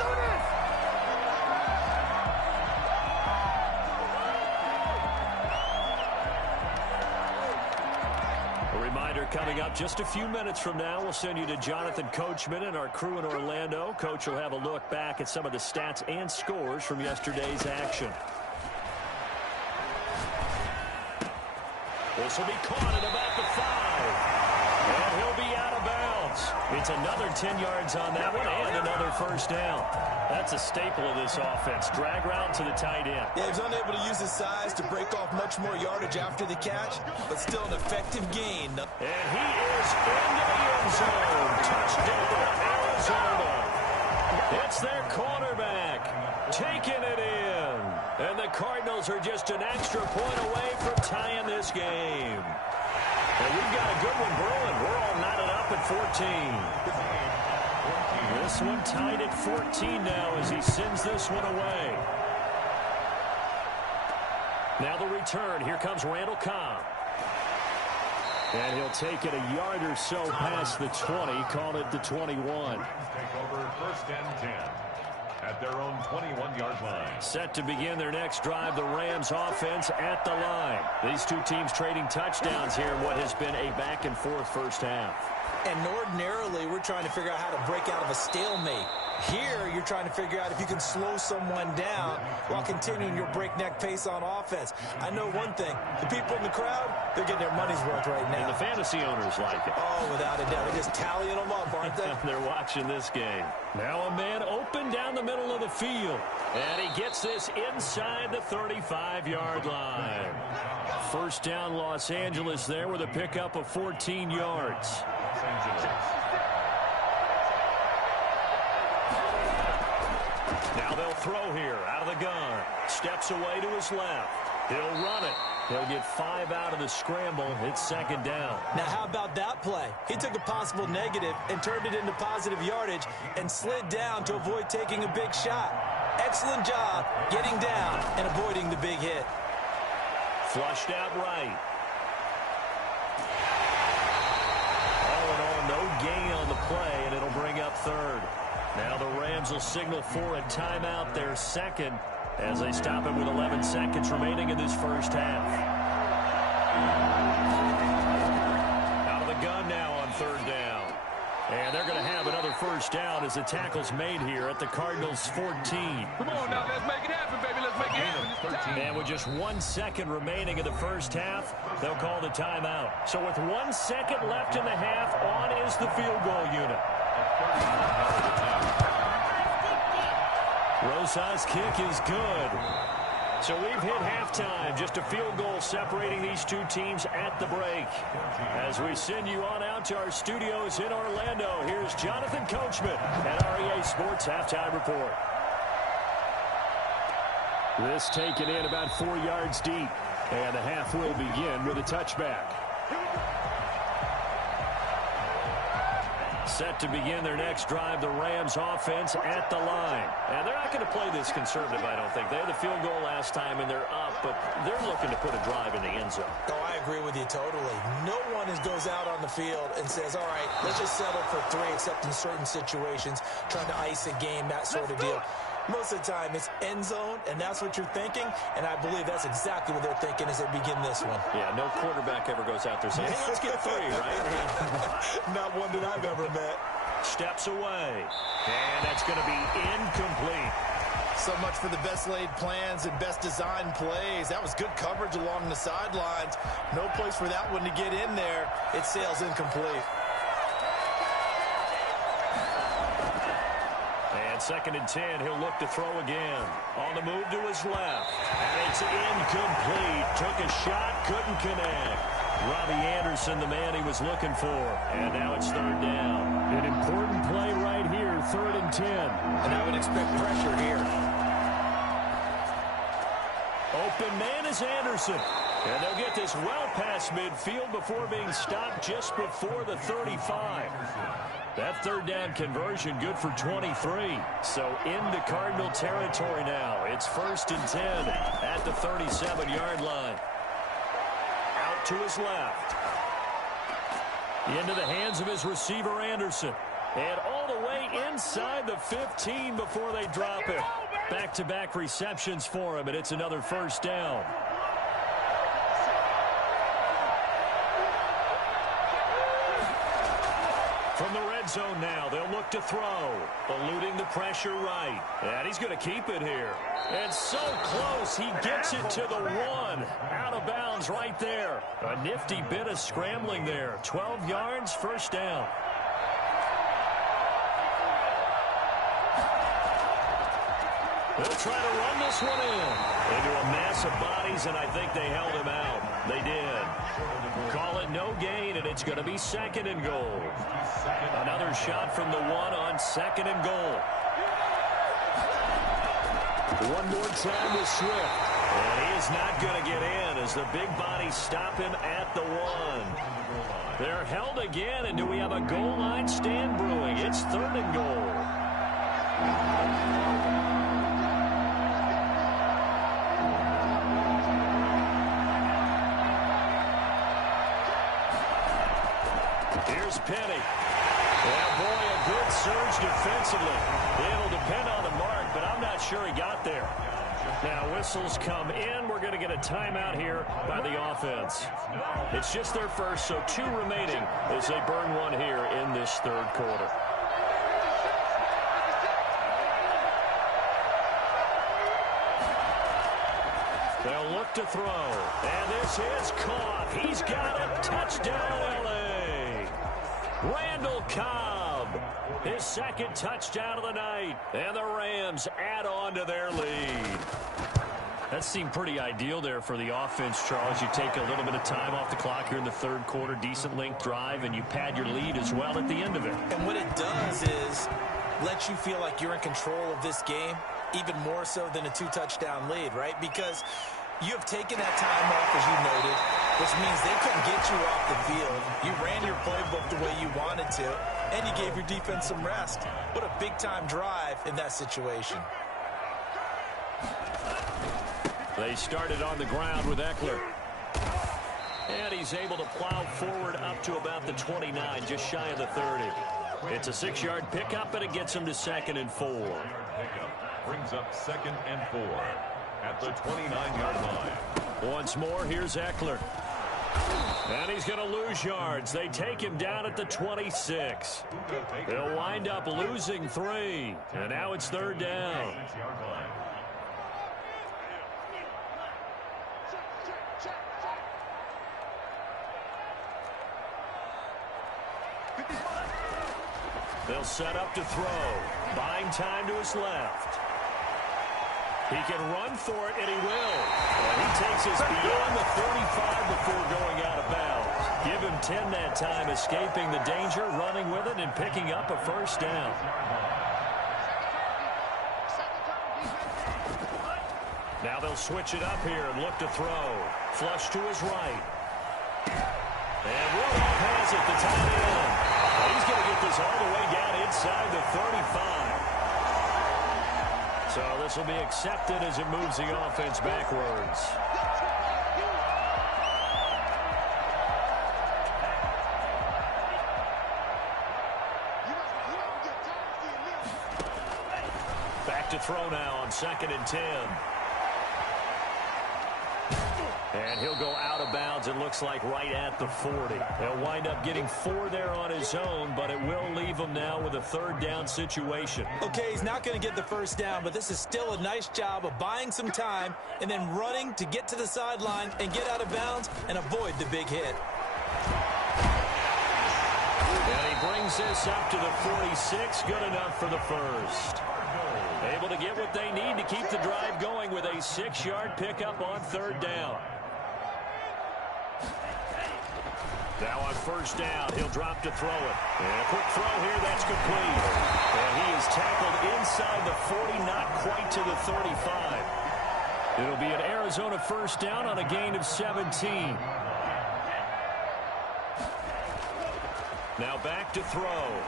Coming up just a few minutes from now, we'll send you to Jonathan Coachman and our crew in Orlando. Coach will have a look back at some of the stats and scores from yesterday's action. This will be caught at about the 5. And he'll be out of bounds. It's another 10 yards on that one and another 1st down. That's a staple of this offense. Drag route to the tight end. Yeah, he was unable to use his size to break off much more yardage after the catch, but still an effective gain. And he is in the end zone. Touchdown, Arizona. It's their quarterback taking it in. And the Cardinals are just an extra point away from tying this game. And we've got a good one brewing. We're all knotted up at 14. This one tied at 14 now as he sends this one away. Now the return. Here comes Randall Cobb. And he'll take it a yard or so past the 20. Call it the 21. Take over first and 10 at their own 21-yard line. Set to begin their next drive, the Rams offense at the line. These two teams trading touchdowns here in what has been a back-and-forth first half. And ordinarily, we're trying to figure out how to break out of a stalemate. Here, you're trying to figure out if you can slow someone down while continuing your breakneck pace on offense. I know one thing. The people in the crowd, they're getting their money's worth right now. And the fantasy owners like it. Oh, without a doubt. They're just tallying them up, aren't they? They're watching this game. Now a man open down the middle of the field. And he gets this inside the 35-yard line. First down, Los Angeles there with a pickup of 14 yards. Los Angeles. Now they'll throw here out of the gun. Steps away to his left. He'll run it. He'll get 5 out of the scramble. It's second down. Now, how about that play? He took a possible negative and turned it into positive yardage and slid down to avoid taking a big shot. Excellent job getting down and avoiding the big hit. Flushed out right. All in all, no gain on the play, and it'll bring up third. Now the Rams will signal for a timeout, their second, as they stop it with 11 seconds remaining in this first half. Out of the gun now on third down. And they're going to have another first down as the tackle's made here at the Cardinals' 14. Come on now, let's make it happen, baby. Let's make it happen. And with just 1 second remaining in the first half, they'll call the timeout. So with 1 second left in the half, on is the field goal unit. Rosa's kick is good. So we've hit halftime. Just a field goal separating these two teams at the break. As we send you on out to our studios in Orlando, here's Jonathan Coachman at REA Sports Halftime Report. This taken in about 4 yards deep. And the half will begin with a touchback. Set to begin their next drive, the Rams offense at the line. And they're not going to play this conservative, I don't think. They had the field goal last time, and they're up, but they're looking to put a drive in the end zone. Oh, I agree with you totally. No one goes out on the field and says, all right, let's just settle for 3, except in certain situations, trying to ice a game, that sort of deal. Most of the time, it's end zone, and that's what you're thinking, and I believe that's exactly what they're thinking as they begin this one. Yeah, no quarterback ever goes out there saying, hey, let's get 3, right? Not one that I've ever met. Steps away, and that's going to be incomplete. So much for the best laid plans and best designed plays. That was good coverage along the sidelines. No place for that one to get in there. It sails incomplete. Second and 10, he'll look to throw again. On the move to his left. And it's incomplete. Took a shot, couldn't connect. Robbie Anderson, the man he was looking for. And now it's third down. An important play right here, 3rd and 10. And I would expect pressure here. Open man is Anderson. And they'll get this well past midfield before being stopped just before the 35. That third down conversion good for 23. So into Cardinal territory now. It's 1st and 10 at the 37-yard line. Out to his left. Into the hands of his receiver, Anderson. And all the way inside the 15 before they drop it. Back-to-back receptions for him, and it's another first down. From the red zone now, they'll look to throw. Eluding the pressure right. And he's going to keep it here. And so close, he gets it to the 1. Out of bounds right there. A nifty bit of scrambling there. 12 yards, first down. They'll try to run this one into a mass of bodies, and I think they held him out. They did. Call it no gain, and it's going to be 2nd and goal. Another shot from the 1 on 2nd and goal. One more time with Swift. And he is not going to get in as the big bodies stop him at the 1. They're held again, and do we have a goal line stand brewing? It's 3rd and goal. Here's Penny. Yeah, boy, a good surge defensively. It'll depend on the mark, but I'm not sure he got there. Now, whistles come in. We're going to get a timeout here by the offense. It's just their first, so 2 remaining as they burn 1 here in this 3rd quarter. They'll look to throw, and this is caught. He's got it. Touchdown, L.A. Randall Cobb, his 2nd touchdown of the night, and the Rams add on to their lead. That seemed pretty ideal there for the offense, Charles. You take a little bit of time off the clock here in the 3rd quarter, decent length drive, and you pad your lead as well at the end of it. And what it does is let you feel like you're in control of this game, even more so than a 2-touchdown lead, right? Because you have taken that time off, as you noted, which means they couldn't get you off the field. You ran your playbook the way you wanted to, and you gave your defense some rest. What a big-time drive in that situation. They started on the ground with Eckler. And he's able to plow forward up to about the 29, just shy of the 30. It's a 6-yard pickup, and it gets him to 2nd and 4. Brings up 2nd and 4 at the 29-yard line. Once more, here's Eckler. And he's going to lose yards. They take him down at the 26. They'll wind up losing 3. And now it's 3rd down. They'll set up to throw. Buying time to his left. He can run for it, and he will. And he takes us beyond the 35 before going out of bounds. Give him 10 that time, escaping the danger, running with it, and picking up a 1st down. Now they'll switch it up here and look to throw. Flush to his right. And Rudolph has it, the tight end. He's going to get this all the way down inside the 35. So this will be accepted as it moves the offense backwards. Back to throw now on 2nd and 10. And he'll go out of bounds, it looks like, right at the 40. He'll wind up getting 4 there on his own, but it will leave him now with a 3rd down situation. Okay, he's not going to get the 1st down, but this is still a nice job of buying some time and then running to get to the sideline and get out of bounds and avoid the big hit. And he brings this up to the 46, good enough for the 1st. Able to get what they need to keep the drive going with a 6-yard pickup on 3rd down. Now on 1st down, he'll drop to throw it. And a quick throw here, that's complete. And he is tackled inside the 40, not quite to the 35. It'll be an Arizona 1st down on a gain of 17. Now back to throw.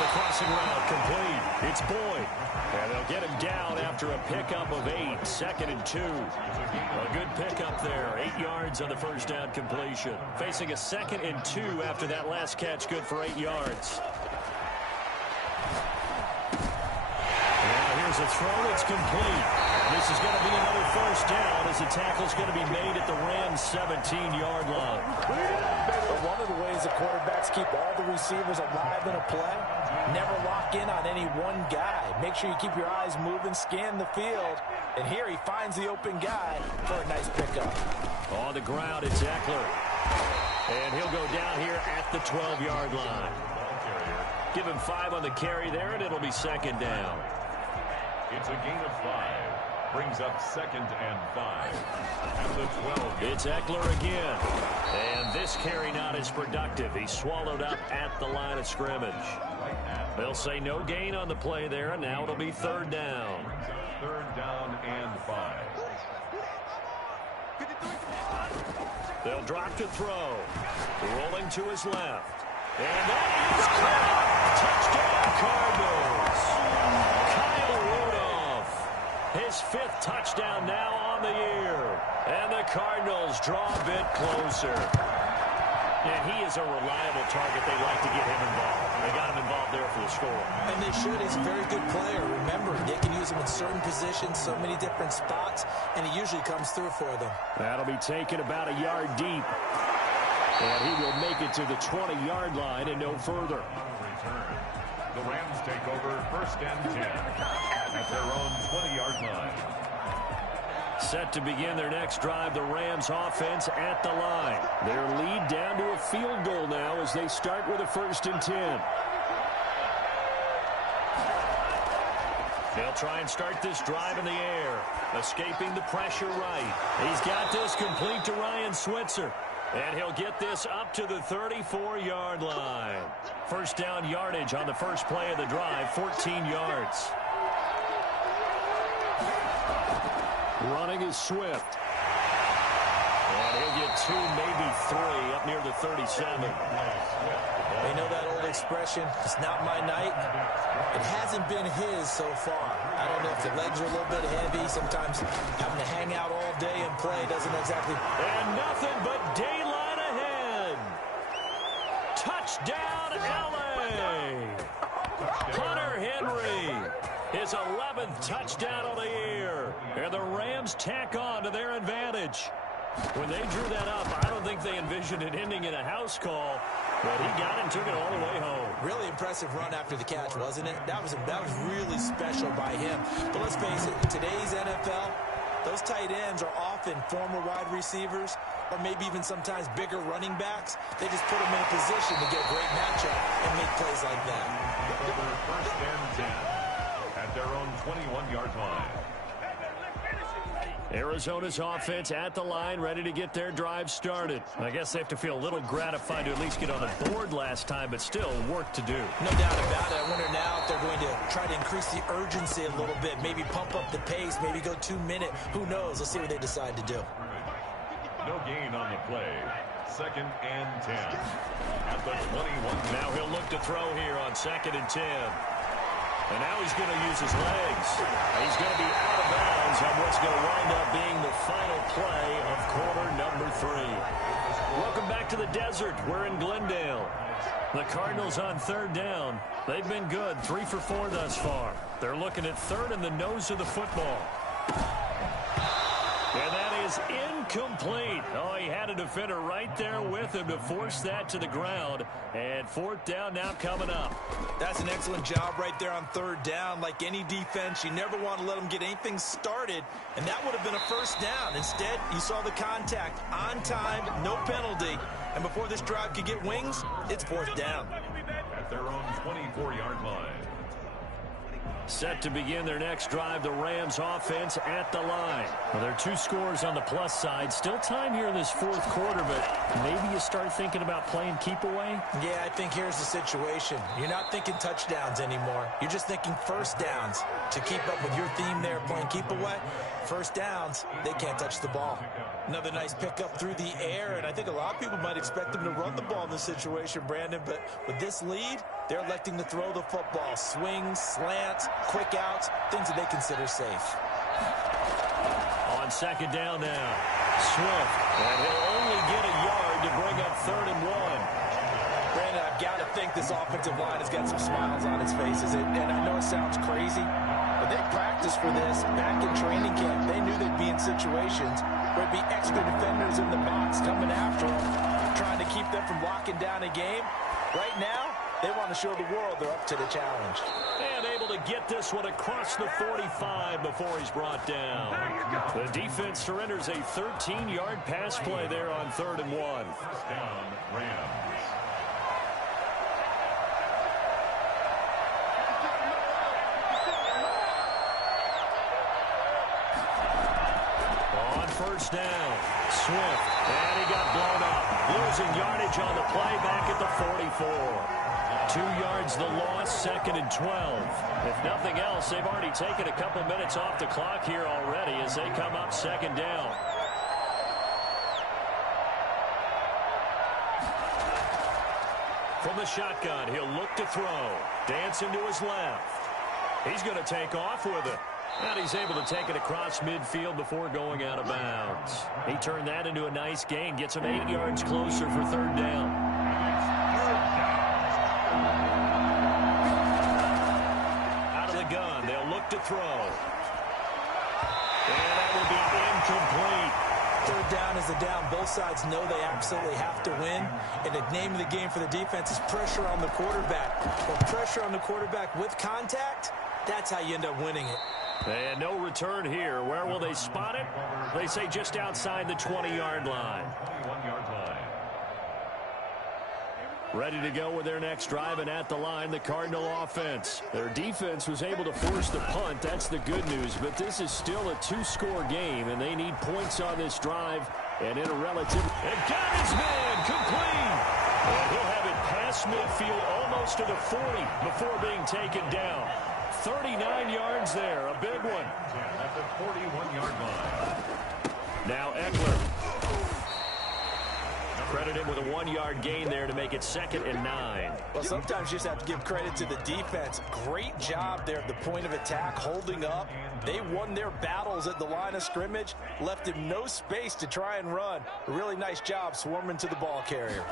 The crossing route complete. It's Boyd. And they'll get him down after a pickup of 8. 2nd and 2. A good pickup there. 8 yards on the 1st down completion. Facing a 2nd and 2 after that last catch. Good for 8 yards. Now here's a throw that's complete. This is going to be another 1st down as the tackle's going to be made at the Rams' 17-yard line. But one of the ways the quarterbacks keep all the receivers alive in a play, never lock in on any one guy. Make sure you keep your eyes moving, scan the field. And here he finds the open guy for a nice pickup. On the ground, it's Eckler. And he'll go down here at the 12-yard line. Give him 5 on the carry there, and it'll be 2nd down. It's a gain of 5. Brings up 2nd and 5. At the 12. It's Eckler again. And this carry not as productive. He's swallowed up at the line of scrimmage. They'll say no gain on the play there, and now it'll be 3rd down. 3rd down and 5. They'll drop to throw. Rolling to his left. And that is caught. Touchdown, Cardinals. Kyle Rudolph. His 5th touchdown now on the year. And the Cardinals draw a bit closer. And he is a reliable target. They like to get him involved. They got him involved there for the score. And they should. He's a very good player. Remember, they can use him in certain positions, so many different spots, and he usually comes through for them. That'll be taken about a yard deep. And he will make it to the 20-yard line and no further. The Rams take over 1st and 10 at their own 20-yard line. Set to begin their next drive, the Rams offense at the line. Their lead down to a field goal now as they start with a 1st and 10. They'll try and start this drive in the air, escaping the pressure right. He's got this complete to Ryan Switzer. And he'll get this up to the 34-yard line. 1st down yardage on the first play of the drive, 14 yards. Running is Swift. And he'll get 2, maybe 3 up near the 37. They know that old expression, it's not my night. It hasn't been his so far. I don't know if the legs are a little bit heavy. Sometimes having to hang out all day and play doesn't exactly... And nothing but daylight ahead. Touchdown, L.A. Hunter Henry. His 11th touchdown of the year. And the Rams tack on to their advantage. When they drew that up, I don't think they envisioned it ending in a house call. But he got it and took it all the way home. Really impressive run after the catch, wasn't it? That was really special by him. But let's face it, in today's NFL, those tight ends are often former wide receivers or maybe even sometimes bigger running backs. They just put them in a position to get a great matchup and make plays like that. Over 1st and 10 at their own 21-yard line. Arizona's offense at the line, ready to get their drive started. I guess they have to feel a little gratified to at least get on the board last time, but still work to do. No doubt about it. I wonder now if they're going to try to increase the urgency a little bit, maybe pump up the pace, maybe go 2-minute. Who knows? Let's see what they decide to do. No gain on the play. 2nd and 10 at the 21. Now he'll look to throw here on 2nd and 10. And now he's going to use his legs. He's going to be out of bounds on what's going to wind up being the final play of quarter number 3. Welcome back to the desert. We're in Glendale. The Cardinals on 3rd down. They've been good, 3 for 4 thus far. They're looking at 3rd in the nose of the football. And that is incomplete. Oh, he had a defender right there with him to force that to the ground. And 4th down now coming up. That's an excellent job right there on 3rd down. Like any defense, you never want to let them get anything started. And that would have been a 1st down. Instead, you saw the contact on time, no penalty. And before this drive could get wings, it's 4th down. At their own 24-yard line. Set to begin their next drive, the Rams offense at the line. Well, there are 2 scores on the plus side. Still time here in this 4th quarter, but maybe you start thinking about playing keep away? Yeah, I think here's the situation. You're not thinking touchdowns anymore. You're just thinking 1st downs. To keep up with your theme there, playing keep away, 1st downs, they can't touch the ball. Another nice pickup through the air, and I think a lot of people might expect them to run the ball in this situation, Brandon, but with this lead, they're electing to throw the football. Swings, slants, quick outs, things that they consider safe. On 2nd down now, Swift, and he'll only get a yard to bring up 3rd and 1. Brandon, I've got to think this offensive line has got some smiles on its faces, and I know it sounds crazy, but they practiced for this back in training camp. They knew they'd be in situations where there'd be extra defenders in the box coming after them, trying to keep them from locking down a game. Right now, they want to show the world they're up to the challenge. And able to get this one across the 45 before he's brought down. The defense surrenders a 13-yard pass play there on 3rd and 1. Down, Rams. first down. Swift, and he got blown up. Losing yardage on the play back at the 44. 2 yards the loss, 2nd and 12. If nothing else, they've already taken a couple minutes off the clock here already as they come up 2nd down. From the shotgun, he'll look to throw. Dancing to his left. He's going to take off with it. And he's able to take it across midfield before going out of bounds. He turned that into a nice gain. Gets him 8 yards closer for 3rd down. Out of the gun, they'll look to throw. And that will be incomplete. 3rd down is the down. Both sides know they absolutely have to win. And the name of the game for the defense is pressure on the quarterback. Or pressure on the quarterback with contact, that's how you end up winning it. And no return here. Where will they spot it? They say just outside the 20-yard line. 21-yard line. Ready to go with their next drive, and at the line, the Cardinal offense. Their defense was able to force the punt. That's the good news, but this is still a 2-score game, and they need points on this drive. And in a relative... And got his man complete! And he'll have it past midfield almost to the 40 before being taken down. 39 yards there, a big one. At the 41-yard line. Now Eckler. Credit him with a 1-yard gain there to make it 2nd and 9. Well, sometimes you just have to give credit to the defense. Great job there at the point of attack, holding up. They won their battles at the line of scrimmage, left him no space to try and run. A really nice job swarming to the ball carrier.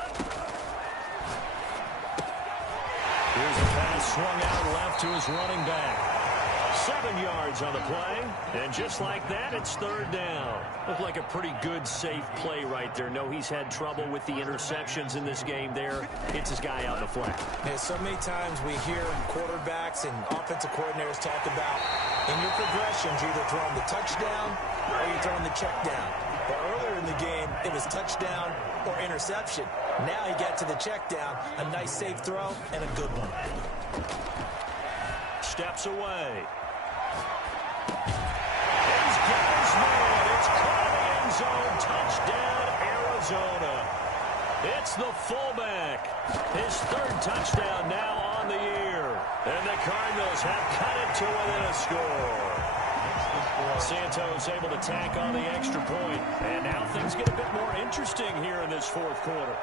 Here's a pass swung out left to his running back. 7 yards on the play, and just like that, it's 3rd down. Looked like a pretty good, safe play right there. No, he's had trouble with the interceptions in this game there. Hits his guy out in the flat. Yeah, so many times we hear quarterbacks and offensive coordinators talk about in your progressions, you're either throwing the touchdown or you're throwing the check down. But earlier in the game, it was touchdown or interception. Now he got to the check down, a nice safe throw, and a good one. Steps away. He's got his man. It's caught in the end zone. Touchdown, Arizona. It's the fullback. His 3rd touchdown now on the year. And the Cardinals have cut it to within a score. Santos able to tack on the extra point. And now things get a bit more interesting here in this 4th quarter.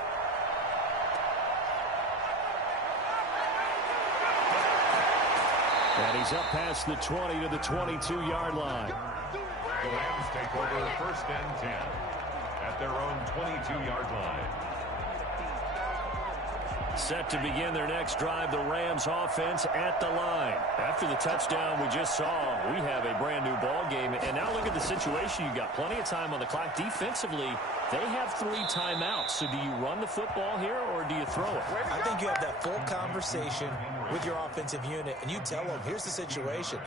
And he's up past the 20 to the 22-yard line. The Rams take over 1st and 10 at their own 22-yard line. Set to begin their next drive, the Rams offense at the line. After the touchdown we just saw, we have a brand new ball game. And now look at the situation. You got plenty of time on the clock. Defensively, they have 3 timeouts. So do you run the football here or do you throw it? I think you have that full conversation with your offensive unit, and you tell them, here's the situation.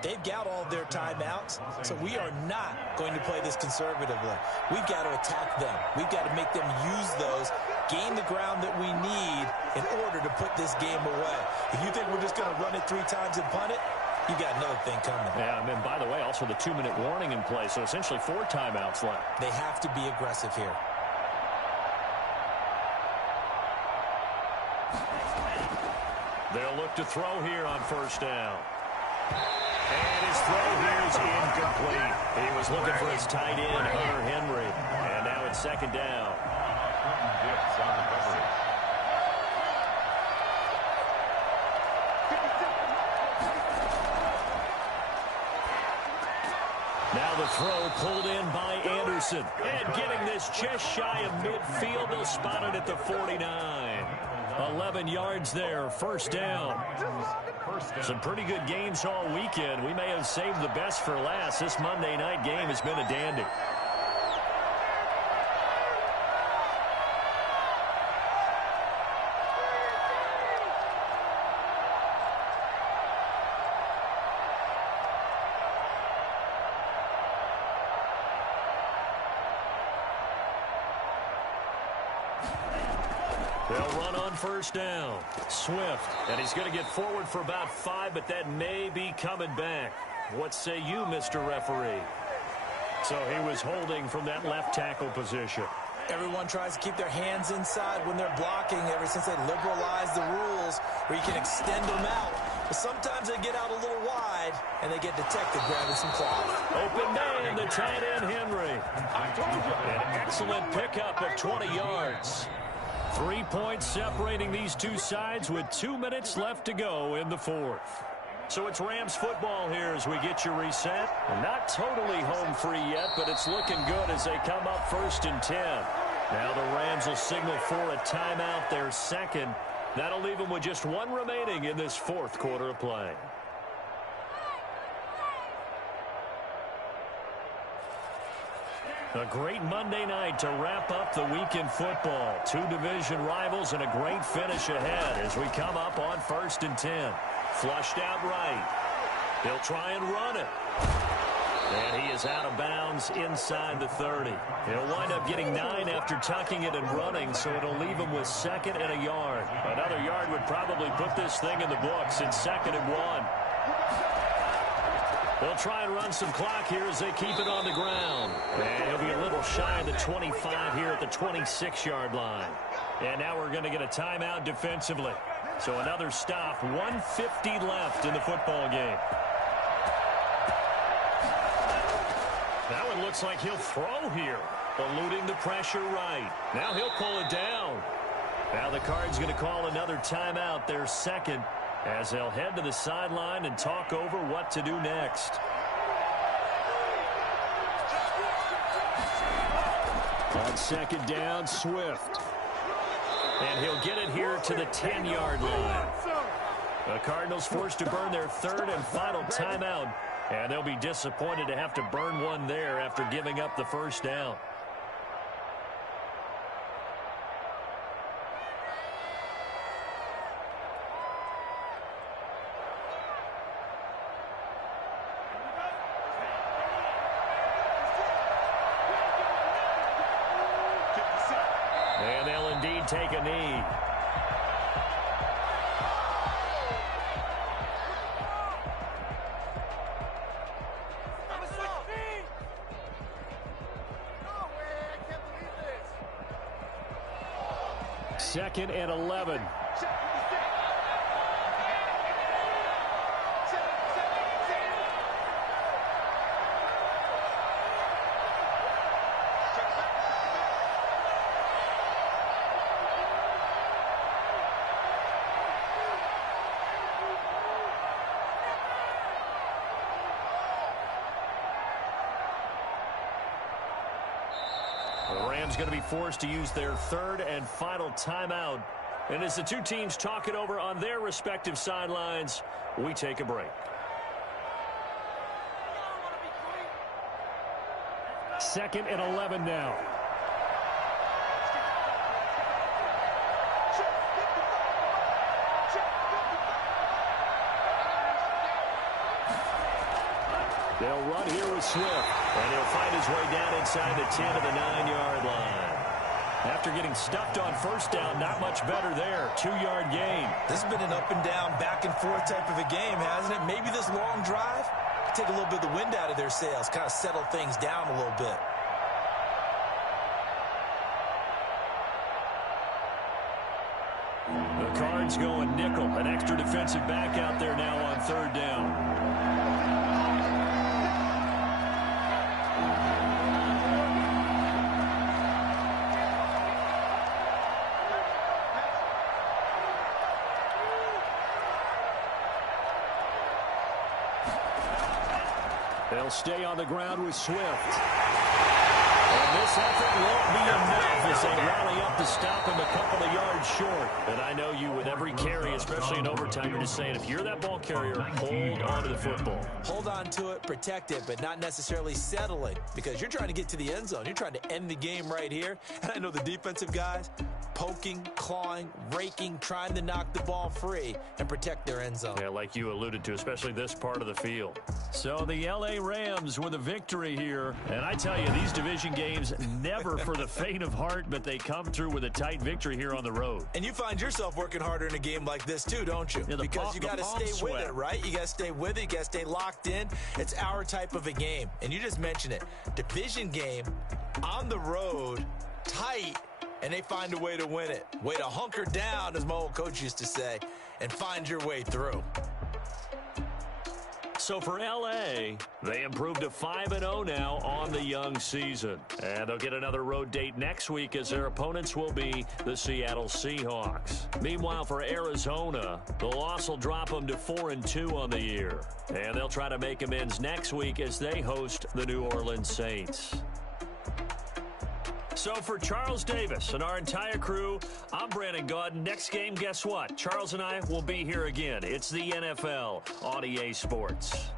They've got all their timeouts, so we are not going to play this conservatively. We've got to attack them. We've got to make them use those, gain the ground that we need in order to put this game away. If you think we're just going to run it 3 times and punt it, you got another thing coming. Yeah, and then, by the way, also the 2-minute warning in play, so essentially 4 timeouts left. They have to be aggressive here. They'll look to throw here on 1st down. And his throw here is incomplete. He was looking for his tight end, Hunter Henry. And now it's 2nd down. Now the throw pulled in by Anderson. And getting this just shy of midfield. They'll spot it at the 49. 11 yards there, 1st down. Some pretty good games all weekend. We may have saved the best for last. This Monday night game has been a dandy. They'll run on 1st down. Swift, and he's going to get forward for about 5, but that may be coming back. What say you, Mr. Referee? So he was holding from that left tackle position. Everyone tries to keep their hands inside when they're blocking ever since they liberalized the rules where you can extend them out. But sometimes they get out a little wide, and they get detected grabbing some cloth. Open man, the tight end, Henry. An excellent pickup of 20 yards. 3 points separating these two sides with 2 minutes left to go in the fourth. So it's Rams football here as we get you reset. Not totally home free yet, but it's looking good as they come up 1st and 10. Now the Rams will signal for a timeout, their second. That'll leave them with just one remaining in this fourth quarter of play. A great Monday night to wrap up the week in football. Two division rivals and a great finish ahead as we come up on 1st and 10. Flushed out right. He'll try and run it. And he is out of bounds inside the 30. He'll wind up getting 9 after tucking it and running, so it'll leave him with 2nd and a yard. Another yard would probably put this thing in the books. It's 2nd and 1. They'll try and run some clock here as they keep it on the ground. And he'll be a little shy of the 25 here at the 26-yard line. And now we're going to get a timeout defensively. So another stop, 1:50 left in the football game. That one looks like he'll throw here, eluding the pressure right. Now he'll pull it down. Now the Cards going to call another timeout, their second, as they'll head to the sideline and talk over what to do next. On 2nd down, Swift. And he'll get it here to the 10-yard line. The Cardinals forced to burn their 3rd and final timeout, and they'll be disappointed to have to burn one there after giving up the first down. And they'll indeed take a knee. Second and 11. Going to be forced to use their 3rd and final timeout. And as the two teams talk it over on their respective sidelines, we take a break. Second and 11 now. They'll run here with Swift, and he'll find his way down inside the 10 of the 9-yard line. After getting stuffed on first down, not much better there. 2-yard gain. This has been an up and down, back and forth type of a game, hasn't it? Maybe this long drive take a little bit of the wind out of their sails, kind of settle things down a little bit. The Cards going nickel, an extra defensive back out there now on 3rd down. They'll stay on the ground with Swift. And this effort won't be enough as they rally up to stop him a couple of yards short. And I know you, with every carry, especially in overtime, you're just saying, if you're that ball carrier, hold on to the football. Hold on to it, protect it, but not necessarily settle it, because you're trying to get to the end zone. You're trying to end the game right here. And I know the defensive guys, poking, clawing, raking, trying to knock the ball free and protect their end zone. Yeah, like you alluded to, especially this part of the field. So the L.A. Rams with a victory here. And I tell you, these division games never for the faint of heart, but they come through with a tight victory here on the road. And you find yourself working harder in a game like this too, don't you? Yeah, because you got to stay with it, right? You got to stay with it. You got to stay locked in. It's our type of a game. And you just mentioned it. Division game on the road, tight, and they find a way to win it. Way to hunker down, as my old coach used to say, and find your way through. So for L.A., they improved to 5-0 now on the young season. And they'll get another road date next week as their opponents will be the Seattle Seahawks. Meanwhile, for Arizona, the loss will drop them to 4-2 on the year. And they'll try to make amends next week as they host the New Orleans Saints. So for Charles Davis and our entire crew, I'm Brandon Gaudin. Next game, guess what? Charles and I will be here again. It's the NFL on EA Sports.